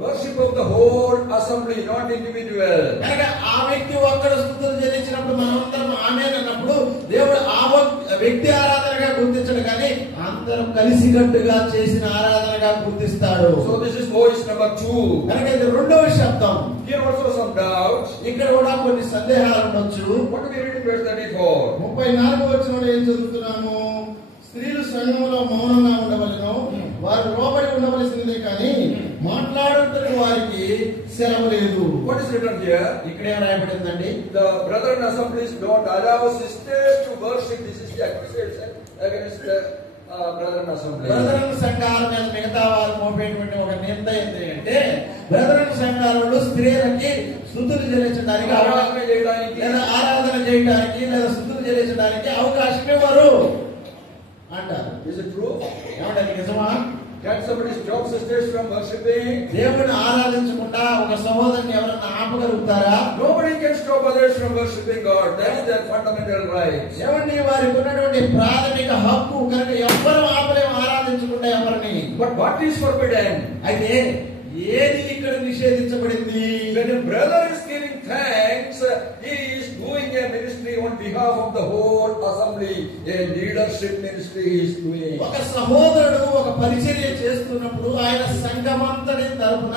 worship of the whole assembly, not individual. కనుక ఆ వ్యక్తి ఒక్కడు స్తుతులు చెల్లించినప్పుడు మనమందరం ఆమేన్ అన్నప్పుడు దేవుడు ఆ వ్యక్తి ఆరాధనగా గుర్తించడు కానీ అందరం కలిసికట్టుగా చేసిన ఆరాధనగా గుర్తిస్తాడు. So this is voice number 2. కనుక ఇది రెండవ శబ్దం. Here also some doubts. ఇక్కడ కూడా కొన్ని సందేహాలు ఉండొచ్చు. What do we read in verse 34? 34వ వచనంలో ఏం చదువుతున్నాము? స్త్రీలు సంఘములో మౌనంగా ఉండవలెను, వారు లోబడి ఉండవలసిందే కానీ మాట్లాడుతున్న వారికి సెలవు లేదు. What is written here? ఇక్కడ ఏం రాయబడిందండి? The brethren assemblies don't allow sisters to worship. This is the accusation against the brethren assemblies. Brethren సంఘాల మీద మిగతా వారు మోపేటువంటి ఒక నింద ఏంటంటే బ్రదరన్ సంఘాలలో స్త్రీలకి స్తుతులు చెల్లించడానికి ఆరాధన చేయడానికి లేదా ఆరాధన చేయడానికి లేదా స్తుతులు చెల్లించడానికి అవకాశం ఇవ్వరు అంటారు. Is it true? ఏమంటే నిజమా? Can somebody stop sisters from worshiping? దేవుని ఆరాధించకుండా ఒక సహోదరుని ఎవరన్నా ఆపగలుగుతారా? Nobody can stop others from worshiping God. That is their fundamental right. ఏమండి వారికి ఉన్నటువంటి ప్రాథమిక హక్కు కనుక ఎవ్వరు ఆపలేము ఆరాధించకుండా ఎవరిని. But what is forbidden? అయితే ఏది ఇక్కడ నిషేధించబడింది? When a brother is giving thanks, he is doing a ministry on behalf of the whole assembly. A leadership ministry he is doing. ఒక సహోదరుడు ఒక పరిచర్య చేస్తున్నప్పుడు ఆయన సంఘమంతటి తరపున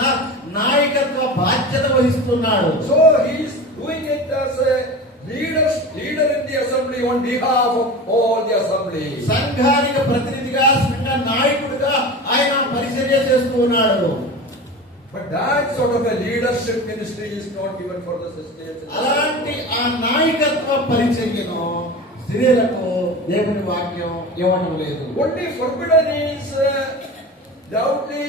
నాయకత్వ బాధ్యత వహిస్తున్నాడు. So he is doing it as a leader in the assembly on behalf of all the assembly. సంఘానికి ప్రతినిధిగా సంఘ నాయకుడిగా ఆయన పరిచర్య చేస్తున్నాడు. But that sort of a leadership ministry is not given for the sisters. అలాంటి ఆ నాయకత్వ పరిచర్యను స్త్రీలకు దేవుని వాక్యం ఇవ్వడం లేదు. Only forbidden is doubtly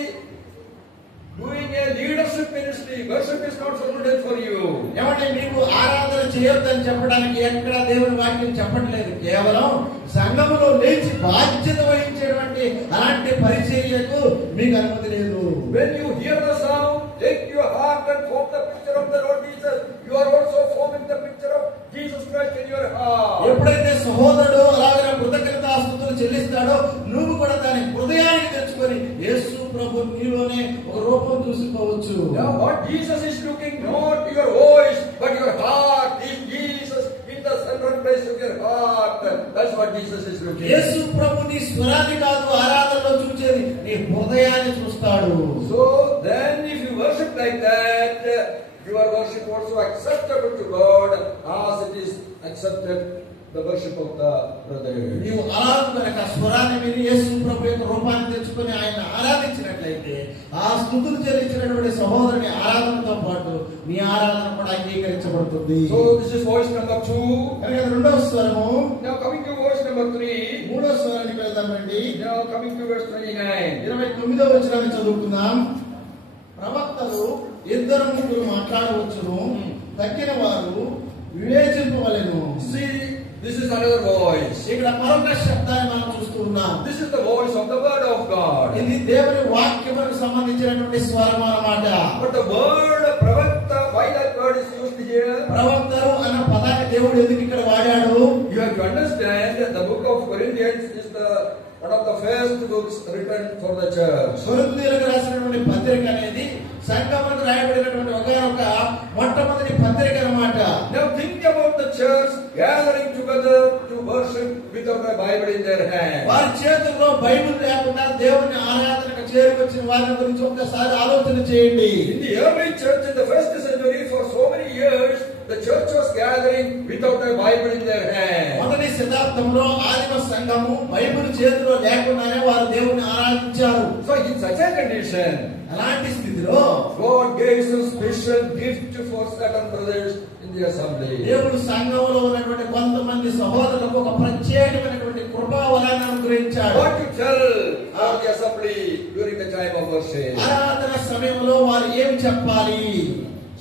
doing a leadership ministry. Worship is not forbidden for you. ఏమంటే మీకు ఆరాధన చేయొద్దని చెప్పడానికి ఎక్కడ దేవుని వాక్యం చెప్పట్లేదు. కేవలం సంఘములో లేచి బాధ్యత వహించేటువంటి అలాంటి పరిచర్యకు మీకు అనుమతి లేదు. When you hear the sound, take your heart and form the picture of the Lord Jesus. You are also forming the picture of Jesus Christ in your heart. ఎప్పుడైతే సహోదరుడు అలాగే కృతజ్ఞతాస్తుతులు చెల్లిస్తాడో నువ్వు కూడా దాని హృదయానికి తెచ్చుకొని యేసు ప్రభు నీలోనే ఒక రూపం చూసుకోవచ్చు. Now what Jesus is looking, not your voice, but your heart. Is Jesus in the central place of your heart? That's what Jesus is looking. యేసు ప్రభు నీ స్వరాన్ని కాదు ఆరాధనలో చూచేది నీ హృదయాన్ని చూస్తాడు. So then if you worship like that, your worship also acceptable to God as it is accepted the worship of the brother. నీవు అలాగ కనుక స్వరాన్ని విని యేసు ప్రభు యొక్క రూపాన్ని తెచ్చుకొని ఆయన ఆరాధించినట్లయితే ఆ స్తుతులు చెల్లించినటువంటి సహోదరుని ఆరాధనతో పాటు నీ ఆరాధన కూడా అంగీకరించబడుతుంది. So this is voice number 2. కనుక రెండవ స్వరము. Now coming to voice number 3. మూడవ స్వరానికి వెళ్దామండి. Now coming to verse 29. 29వ వచనాన్ని చదువుకుందాం. ప్రవక్తలు ఇద్దరు ముగ్గురు మాట్లాడవచ్చును, తక్కిన వారు వివేచింపవలెను. See, this is another voice. ఇక్కడ మరొక శబ్దాన్ని మనం చూస్తూ ఉన్నాం. This is the voice of the word of God. ఇది దేవుని వాక్యములకు సంబంధించినటువంటి స్వరం అన్నమాట. But the word pravakta, why that word is used here? ప్రవక్తలు అన్న పదాన్ని దేవుడు ఎందుకు ఇక్కడ వాడాడు? You have to understand that the book of Corinthians is one of the first books written for the church. కొరింథీయులకు రాసినటువంటి పత్రిక అనేది సంఘములకు రాయబడినటువంటి ఒక మొట్టమొదటి పత్రిక అన్నమాట. Now think about the church gathering together to worship without a Bible in their hand. వారి చేతుల్లో బైబిల్ లేకుండా దేవుని ఆరాధనకు చేరుకొచ్చిన వారి గురించి ఒక్కసారి ఆలోచన చేయండి. In the early church in the first century, for so many years, the church was gathering without a Bible in their hand. మొదటి శతాబ్దంలో ఆదిమ సంఘము బైబిల్ చేతిలో లేకుండానే వారు దేవుని ఆరాధించారు. So in such a condition, అలాంటి స్థితిలో God gave some special gift for certain brothers in the assembly. దేవుడు సంఘంలో ఉన్నటువంటి కొంతమంది సహోదరులకు ఒక ప్రత్యేకమైనటువంటి కృపావరాన్ని అనుగ్రహించాడు. What to tell all the assembly during the time of worship. ఆరాధన సమయంలో వారు ఏం చెప్పాలి?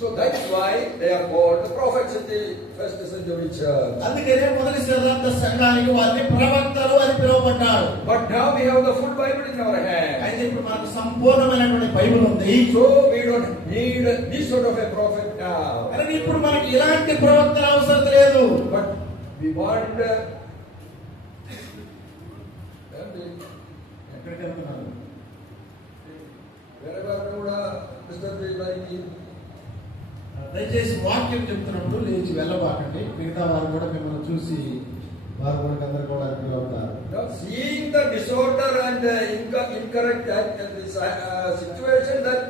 So that is why they are called the prophets in the first century church. అందుకనే మొదటి శతాబ్ద సంఘానికి వారిని ప్రవక్తలు అని పిలువబడ్డారు. But now we have the full Bible in our hand. అయితే ఇప్పుడు మనకు సంపూర్ణమైనటువంటి బైబిల్ ఉంది. So we don't need this sort of a prophet now. కానీ ఇప్పుడు మనకి ఇలాంటి ప్రవక్తల అవసరం లేదు. But we want ఎక్కడికి వెళ్తున్నారు? wherever కూడా Mr. Like దయచేసి వాక్యం చెప్తున్నప్పుడు లేచి వెళ్ళబాకండి. మిగతా వారు కూడా మిమ్మల్ని చూసి వారు కూడా గందరగోళానికి అవుతారు. seeing the disorder and incorrect situation, that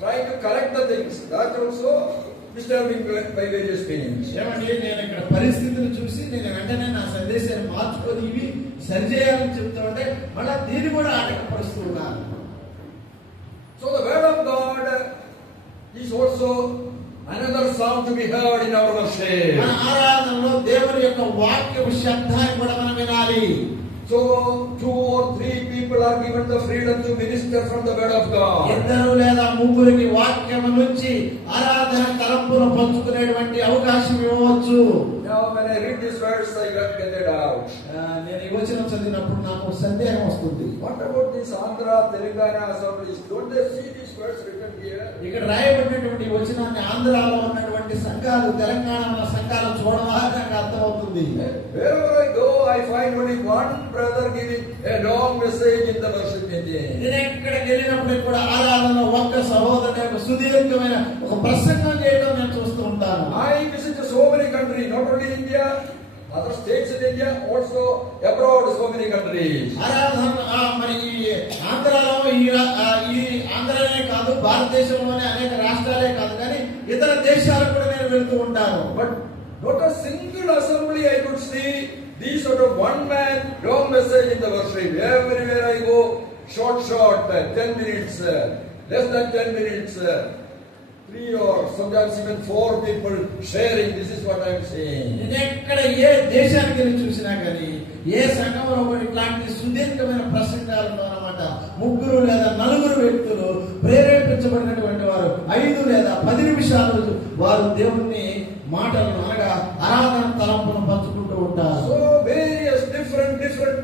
trying to correct the things, that also disturbing by various means. ఏమండి, నేను ఇక్కడ పరిస్థితులు చూసి నేను వెంటనే నా సందేశాన్ని మార్చుకొని ఇవి సరిచేయాలని చెప్తా ఉంటే మళ్ళీ దీన్ని కూడా ఆటంకపరుస్తూ ఉన్నాను. So the word of God is also another sound to be heard in our worship. మన ఆరాధనలో దేవుని యొక్క వాక్య శబ్దాన్ని కూడా మనం వినాలి. So 2 or 3 people are given the freedom to minister from the word of God. ఇద్దరు లేదా ముగ్గురికి వాక్యం నుంచి ఆరాధన తలంపును పంచుకునేటువంటి అవకాశం ఇవ్వవచ్చు. Now when I read this verse, I get it out. నేను ఈ వచనం చదివినప్పుడు నాకు సందేహం వస్తుంది. What about this Andhra, Telangana assemblies? Don't they see these words written here? ఇక్కడ రాయబడినటువంటి వచనాన్ని ఆంధ్రాలో ఉన్నటువంటి సంఘాలు, తెలంగాణలో సంఘాలు చూడవా నాకు అర్థమవుతుంది. Wherever I go, I find only one brother giving a long message in the worship meeting. నేను ఎక్కడికి వెళ్ళినప్పుడు కూడా ఆరాధనలో ఒక్క సహోదరుడు యొక్క సుదీర్ఘమైన ఒక ప్రసంగం చేయడం నేను చూస్తూ ఉంటాను. I visit so many countries, not only India, other states in India, also abroad, so many countries. ఆరాధన మరి ఆంధ్రాలో ఈ ఆంధ్రానే కాదు, భారతదేశంలోనే అనేక రాష్ట్రాలే కాదు కానీ ఇతర దేశాలకు కూడా నేను వెళ్తూ ఉంటాను. But not a single assembly I could see these sort of one man long message in the worship. Everywhere I go, short, 10 minutes, less than 10 minutes, 3 or sometimes even 4 people sharing. This is what I am saying. నేను ఎక్కడ ఏ దేశానికి వెళ్ళి చూసినా కానీ ఏ సంఘంలో కూడా ఇట్లాంటి సుదీర్ఘమైన ప్రసంగాలు అన్నమాట. 3 లేదా 4 వ్యక్తులు ప్రేరేపించబడినటువంటి వారు 5 లేదా 10 నిమిషాలు వారు దేవుని మాటలను అనగా ఆరాధన తలంపును పంచుకుంటూ ఉంటారు. So various different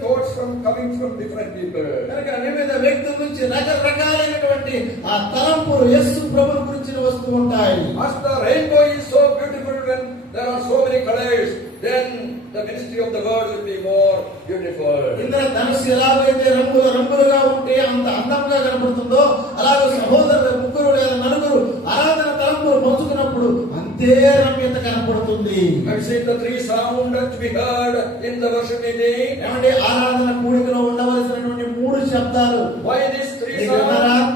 thoughts coming from different people. కనుక వివిధ వ్యక్తుల నుంచి రకరకాలైనటువంటి ఆ తలంపులు యేసు ప్రభువు గురించి వస్తూ ఉంటాయి. As the rainbow is so beautiful when there are so many colors, then the ministry of the word will be more beautiful. ఇంద్రధనుస్సు ఎలాగైతే రంగులుగా ఉంటే అంత అందంగా కనబడుతుందో అలాగే సహోదరులు 3 లేదా 4 ఆరాధన తలంపులు పంచుకున్నప్పుడు అంతే రమ్యత కనబడుతుంది. And see the 3 sound to be heard in the worship meeting. ఏమంటే ఆరాధన కూడికలో ఉండవలసినటువంటి 3 శబ్దాలు. Why these 3 sound?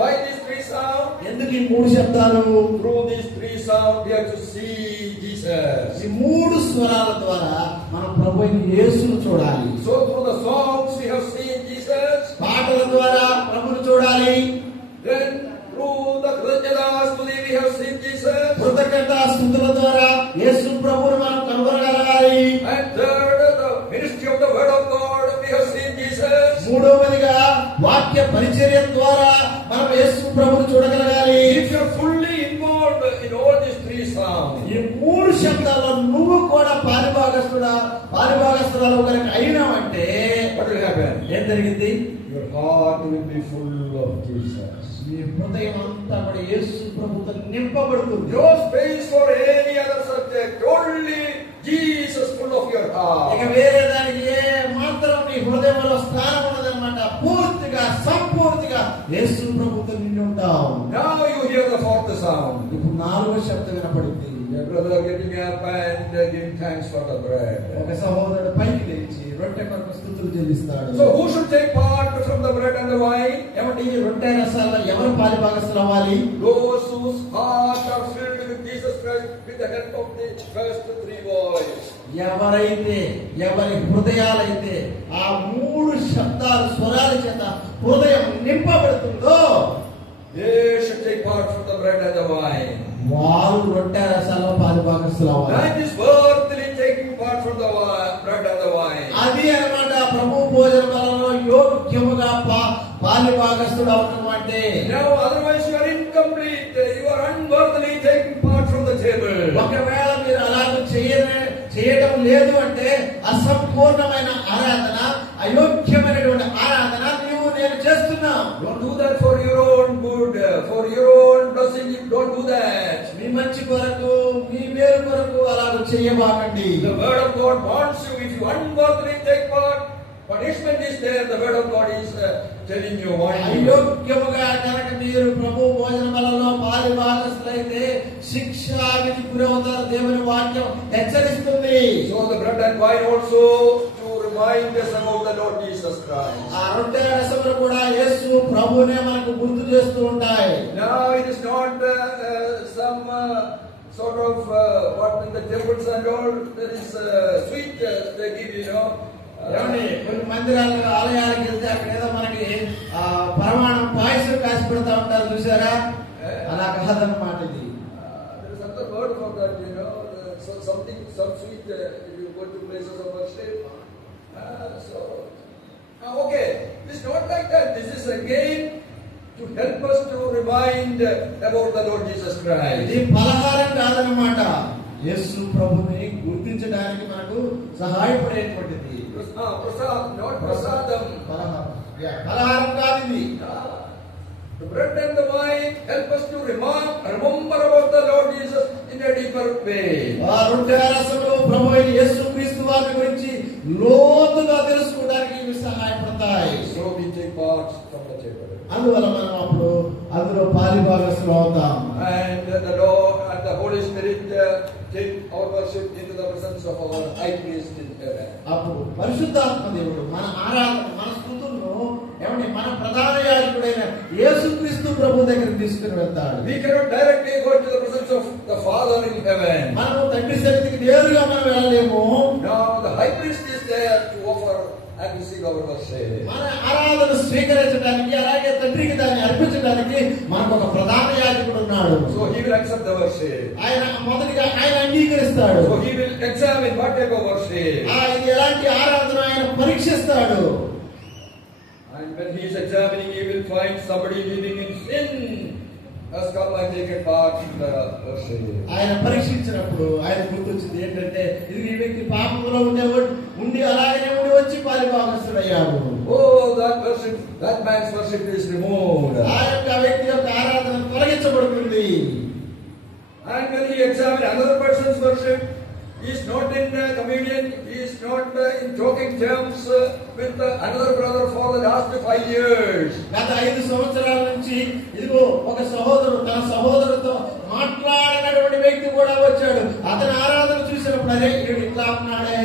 Why these 3 sound? ఎందుకు ఈ 3 శబ్దాలు? Through these 3 sound we have to see Jesus. ఈ 3 స్వరాల ద్వారా మనం ప్రభువైన యేసును చూడాలి. So through the songs we have seen Jesus. పాటల ద్వారా ప్రభువును చూడాలి. Then through the Krishnastuti we have seen Jesus. కృతజ్ఞతా స్తుతుల ద్వారా యేసు ప్రభువును మనం కనుగొనగలగాలి. And third, the ministry of the word of God we have seen Jesus. మూడవదిగా వాక్య పరిచర్య ద్వారా మనం యేసు ప్రభువును చూడగలగాలి. If you are fully involved in all these 3 sounds, ఈ 3 శబ్దాల్లో నువ్వు కూడా పారిభాగస్తురాలు ఒకరికి అయినావంటే what will happen? ఏం జరిగింది? Your heart will be full of Jesus. నీ హృదయం అంతా కూడా యేసు ప్రభువుతో నింపబడుతుంది. No space for any other subject. Only Jesus full of your heart. ఇక వేరే దానికి ఏ మాత్రం నీ హృదయంలో స్థానం ఉండదన్నమాట. పూర్తిగా సంపూర్తిగా యేసు ప్రభువుతో నిండి ఉంటావు. Now you hear the 4th sound. ఇప్పుడు 4వ శబ్దం వినపడింది. Your brother getting up and giving thanks for the bread. ఒక సహోదరుడు పైకి లేచి రొట్టె కొరకు స్తుతులు చెల్లిస్తాడు. So who should take part from the bread and the wine? ఏమంటే ఈ రొట్టె రసాల్లో ఎవరు పాలిభాగస్తులు అవ్వాలి? Those whose hearts are filled with Jesus Christ with the help of the first 3 boys. ఎవరి హృదయాలైతే ఆ 3 శబ్దాలు స్వరాల చేత హృదయం నింపబడుతుందో They should take part from the bread and the wine. వారు రొట్టె రసాల్లో పాలిభాగస్తులు అవ్వాలి. That is worthily taking part from the bread and the wine. అది అన్నమాట ప్రభు భోజన బలలో యోగ్యముగా పాలి భాగస్థుడు అవటం అంటే. Now otherwise you are incomplete, you are unworthily taking part from the table. ఒకవేళ మీరు అలాగ చేయడం లేదు అంటే అసంపూర్ణమైన ఆరాధన, అయోగ్యమైనటువంటి ఆరాధన నేను చేస్తున్నా. Don't do that for your own good, for your own blessing. Don't do that. మీ మంచి కొరకు, మీ మేలు కొరకు అలాగ చేయబాకండి. The word of God wants you. If you unworthily take part, punishment is there. The word of God is telling you what you do. అయోగ్యముగా కనుక మీరు ప్రభు భోజన బలలో పాలి భాగస్థులైతే శిక్షా విధి గురవుతారు. దేవుని వాక్యం హెచ్చరిస్తుంది. So the bread and wine also to remind us about the Lord Jesus Christ. ఆ రొట్టె రసములు కూడా యేసు ప్రభువునే మనకు గుర్తు చేస్తూ ఉంటాయి. Now it is not some sort of what in the temples and all there is sweet they give, you know. ఏమండి, కొన్ని మందిరాలకు ఆలయాలకు వెళ్తే అక్కడ ఏదో మనకి పరమాణం పాయసం కాసి పెడతా ఉంటారు చూసారా, అలా కాదన్నమాట ఇది. There is another word for that, you know, something, some sweet if you go to places of worship. Okay, it's not like that. This is again to help us to remind about the Lord Jesus Christ. ఇది పలహారం కాదన్నమాట, యేసు ప్రభుని గుర్తించడానికి మనకు సహాయపడేటువంటిది. Prasad, not prasadam. పలహారం కాదు ఇది. The bread and the wine help us to remember about the Lord Jesus in a deeper way. ఆ రొట్టె రసములు ప్రభు అయిన యేసు క్రీస్తు వారి గురించి లోతుగా తెలుసుకోవడానికి ఇవి సహాయపడతాయి. So we take part from the table. అందువల్ల మనం అప్పుడు అందులో పాలిభాగస్తులు అవుతాం. And the Lord and the Holy Spirit take our worship into the presence of our high priest in heaven. అప్పుడు పరిశుద్ధాత్మ దేవుడు మన ఆరాధన, మన స్తుతులను ఏమంటే మన ప్రధాన యాజకుడైన యేసుక్రీస్తు ప్రభు దగ్గరికి తీసుకుని వెళ్తాడు. We cannot directly go into the presence of the Father in heaven. మనము తండ్రి సన్నిధికి నేరుగా మనం వెళ్ళలేము. Now the high priest is there to offer and receive our worship. మన ఆరాధన స్వీకరించడానికి, అలాగే తండ్రికి దాన్ని అర్పించడానికి మనకు ఒక ప్రధాన యాజకుడు ఉన్నాడు. So he will accept the worship. ఆయన మొదటిగా ఆయన అంగీకరిస్తాడు. So he will examine what type of worship. ఇది ఎలాంటి ఆరాధన ఆయన పరీక్షిస్తాడు. And when he is examining, he will find somebody living in sin has come and taken part in the worship. ఆయన పరీక్షించినప్పుడు ఆయన గుర్తొచ్చింది ఏంటంటే, ఇది ఈ వ్యక్తి పాపంలో ఉండి అలాగనే ఉండి వచ్చి పాలిభాగస్తుడయ్యాడు. Oh, that man's worship is removed. ఆ యొక్క వ్యక్తి యొక్క ఆరాధన తొలగించబడుతుంది. And when he examines another person's worship, he is not in communion, he is not in talking terms with another brother for the last 5 years. గత 5 సంవత్సరాల నుంచి ఇదిగో ఒక సహోదరుడు తన సహోదరుడితో మాట్లాడినటువంటి వ్యక్తి కూడా వచ్చాడు. అతని ఆరాధన చూసినప్పుడు అదే వీడు ఇట్లా ఉన్నాడే.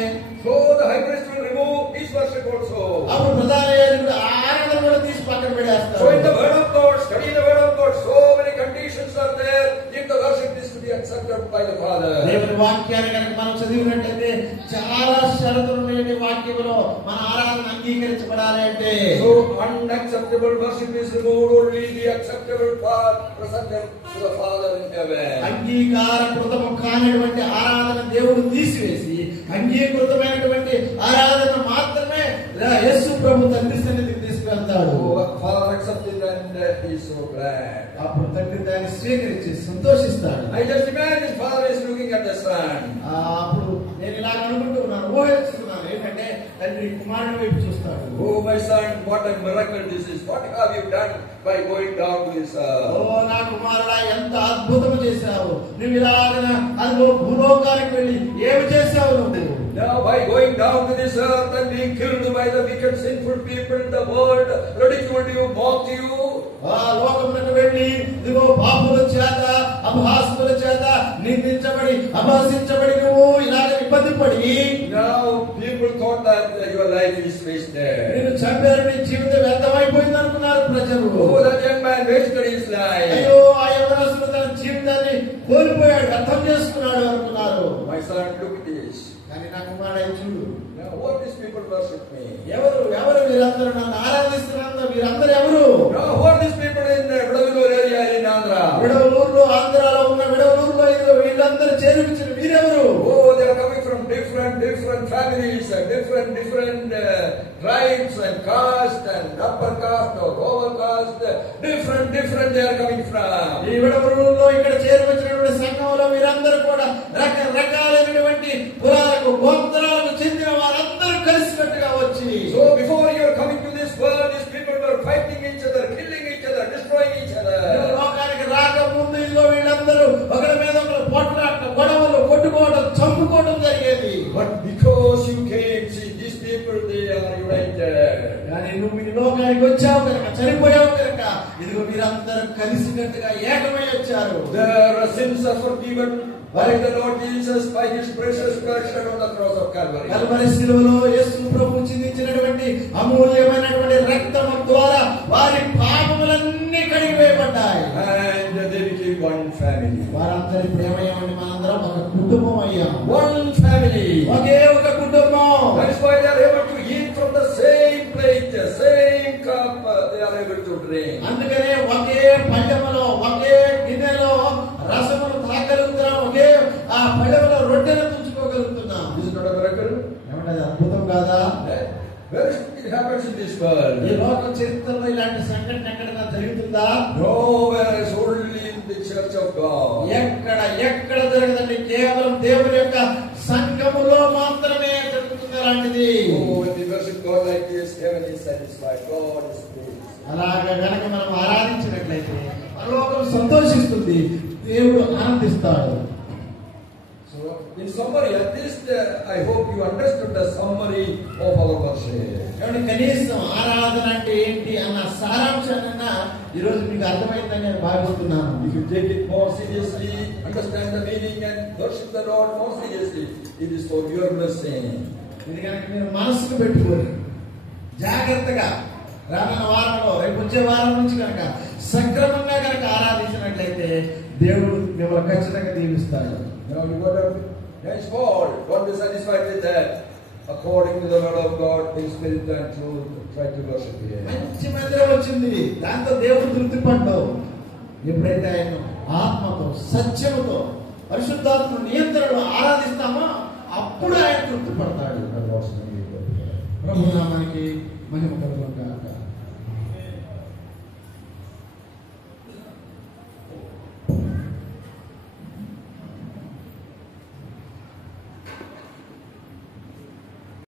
So the high priest will remove his worship also. అప్పుడు ప్రధాన యాజకుడు ఆ ఆరాధన కూడా తీసి పక్కన పెడేస్తాడు. So in the word of God, study the word of God, so many conditions are there if the worship is to be accepted by the Father. దేవుని వాక్యాన్ని కనుక మనం చదివినట్లయితే చాలా షరతులు ఉన్నాయి వాక్యంలో మన ఆరాధన అంగీకరించబడాలి అంటే. So unacceptable worship is removed, only the acceptable part presented to the Father in heaven. అంగీకారకృతము కానిటువంటి ఆరాధన దేవుడు తీసివేసి అంగీకృతమైనటువంటి ఆరాధన మాత్రమే యేసు ప్రభు తండ్రి సన్నిధికి తీసుకెళ్తాడు. Father accepted and he is so glad. అప్పుడు తండ్రి దాన్ని స్వీకరించి సంతోషిస్తాడు. I just imagine Father is looking at the son. అప్పుడు నేను ఇలా అనుకుంటున్నాను, ఊహిస్తున్నాను ఏంటంటే తండ్రి కుమారుని వైపు చూస్తాడు. Oh my son, what a miracle this is. What have you done by going down to this earth? ఓ నా కుమారుడా, ఎంత అద్భుతం చేశావు నువ్వు. ఇలాగ అదిగో భూలోకానికి వెళ్ళి ఏమి చేశావు నువ్వు? Now by going down to this earth and being killed by the wicked sinful people in the world, ridiculed you, mocked you. ఆ లోకమునకు వెళ్ళి ఇదిగో పాపుల చేత అపహాస్యుల చేత నిందించబడి అపహసించబడి నువ్వు ఇలాగ ఇబ్బంది పడి, Now people thought that your life is wasted. నేను చంపారు, నీ జీవితం వ్యర్థమైపోయింది అనుకున్నారు ప్రజలు. Oh, that young man wasted his life. అయ్యో ఆ యవనస్తుడు తన జీవితాన్ని కోల్పోయాడు, వ్యర్థం చేసుకున్నాడు అనుకున్నారు. My son, look at this. కానీ నా కుమారుడు చూడు, Now what these people worship me? ఎవరు వీరందరూ నన్ను ఆరాధిస్తున్నారు, వీరందరూ ఎవరు? Now who are these people in Vidavallur area in Andhra? విడవలూరులో, ఆంధ్రాలో ఉన్న విడవలూరులో వీళ్ళందరూ చేర్పించిన వీరెవరు? Oh, they are coming from different different families, different tribes and caste and upper caste or lower caste, different they are coming from. ఈ విడవరులో ఇక్కడ చేరువచ్చినటువంటి సంఘంలో వీరందరూ కూడా రకరకాలైనటువంటి కులాలకు గోత్రాలకు చెందిన వారందరూ కలిసికట్టుగా వచ్చి, So before you are coming to this world, these people were fighting each other, killing each other, destroying each other. లోకానికి రాకముందు ఇదిగో వీళ్ళందరూ ఒకరి మీద ఒకరు పోట్లాడటం, గొడవలు, కొట్టుకోవడం, చంపుకోవడం జరిగేది. But because you came, see, these people, they are united. కానీ నువ్వు ఈ లోకానికి వచ్చావు కనుక, చనిపోయావు కనుక ఇదిగో మీరందరూ కలిసికట్టుగా ఏకమై వచ్చారు. Their sins are forgiven by the Lord Jesus by His precious blood shed on the cross of Calvary. Calvary శిలువలో యేసు ప్రభువు చిందించినటువంటి అమూల్యమైనటువంటి రక్తము ద్వారా వారి పాపములన్నీ కడిగివేయబడ్డాయి. And they became one family. వారందరి ప్రేమయమని మనందరం ఒక కుటుంబం అయ్యాం. One family. ఒకే ఒక కుటుంబం. That is why they are able to eat from the same plate, the same cup. They are able to drink. అందుకనే ఒకే పళ్ళెములో, ఒకే గిన్నెలో రసమును తాగలుగుతున్నాం, ఒకే ఆ పళ్ళెములో రొట్టెను తుంచుకోగలుగుతున్నాం. This is not a miracle. ఏమంటే అద్భుతం కాదా? Where it happens in this world? ఈ లోక చరిత్రలో ఇలాంటి సంఘటన ఎక్కడైనా జరుగుతుందా? Nowhere, is only in the church of God. ఎక్కడ జరగదండి, కేవలం దేవుని యొక్క సంఘములో మాత్రమే జరుగుతుంది అలాంటిది. Oh, when we worship God like this, heaven is satisfied. God is pleased. అలాగా గనక మనం ఆరాధించినట్లయితే పరలోకం సంతోషిస్తుంది, దేవుడు ఆనందిస్తాడు. So, in summary, at least I hope you understood the summary of our worship. కాబట్టి కనీసం ఆరాధన అంటే ఏంటి అన్న సారాంశాన్న ఈరోజు మీకు అర్థమైందని నేను భావిస్తున్నాను. If you take it more seriously, understand the meaning and worship the Lord more seriously, it is for your blessing. ఇది కనుక మీరు మనసుకు పెట్టుకొని జాగ్రత్తగా రానున్న వారంలో, రేపు వచ్చే వారం నుంచి కనుక సక్రమంగా కనుక ఆరాధించినట్లయితే దేవుడు మిమ్మల్ని ఖచ్చితంగా దీవిస్తాడు. Now you got to henceforth, don't be satisfied with that. According to the word of God, in spirit and truth, try to worship Him. మంచి మందిరం వచ్చింది, దాంతో దేవుడు తృప్తి పడ్డావు. ఎప్పుడైతే ఆయన ఆత్మతో, సత్యముతో, పరిశుద్ధాత్మ నియంత్రణలో ఆరాధిస్తామో అప్పుడు ఆయన తృప్తి పడతాడు. ప్రభు నామానికి మహిమ కలుగును గాక.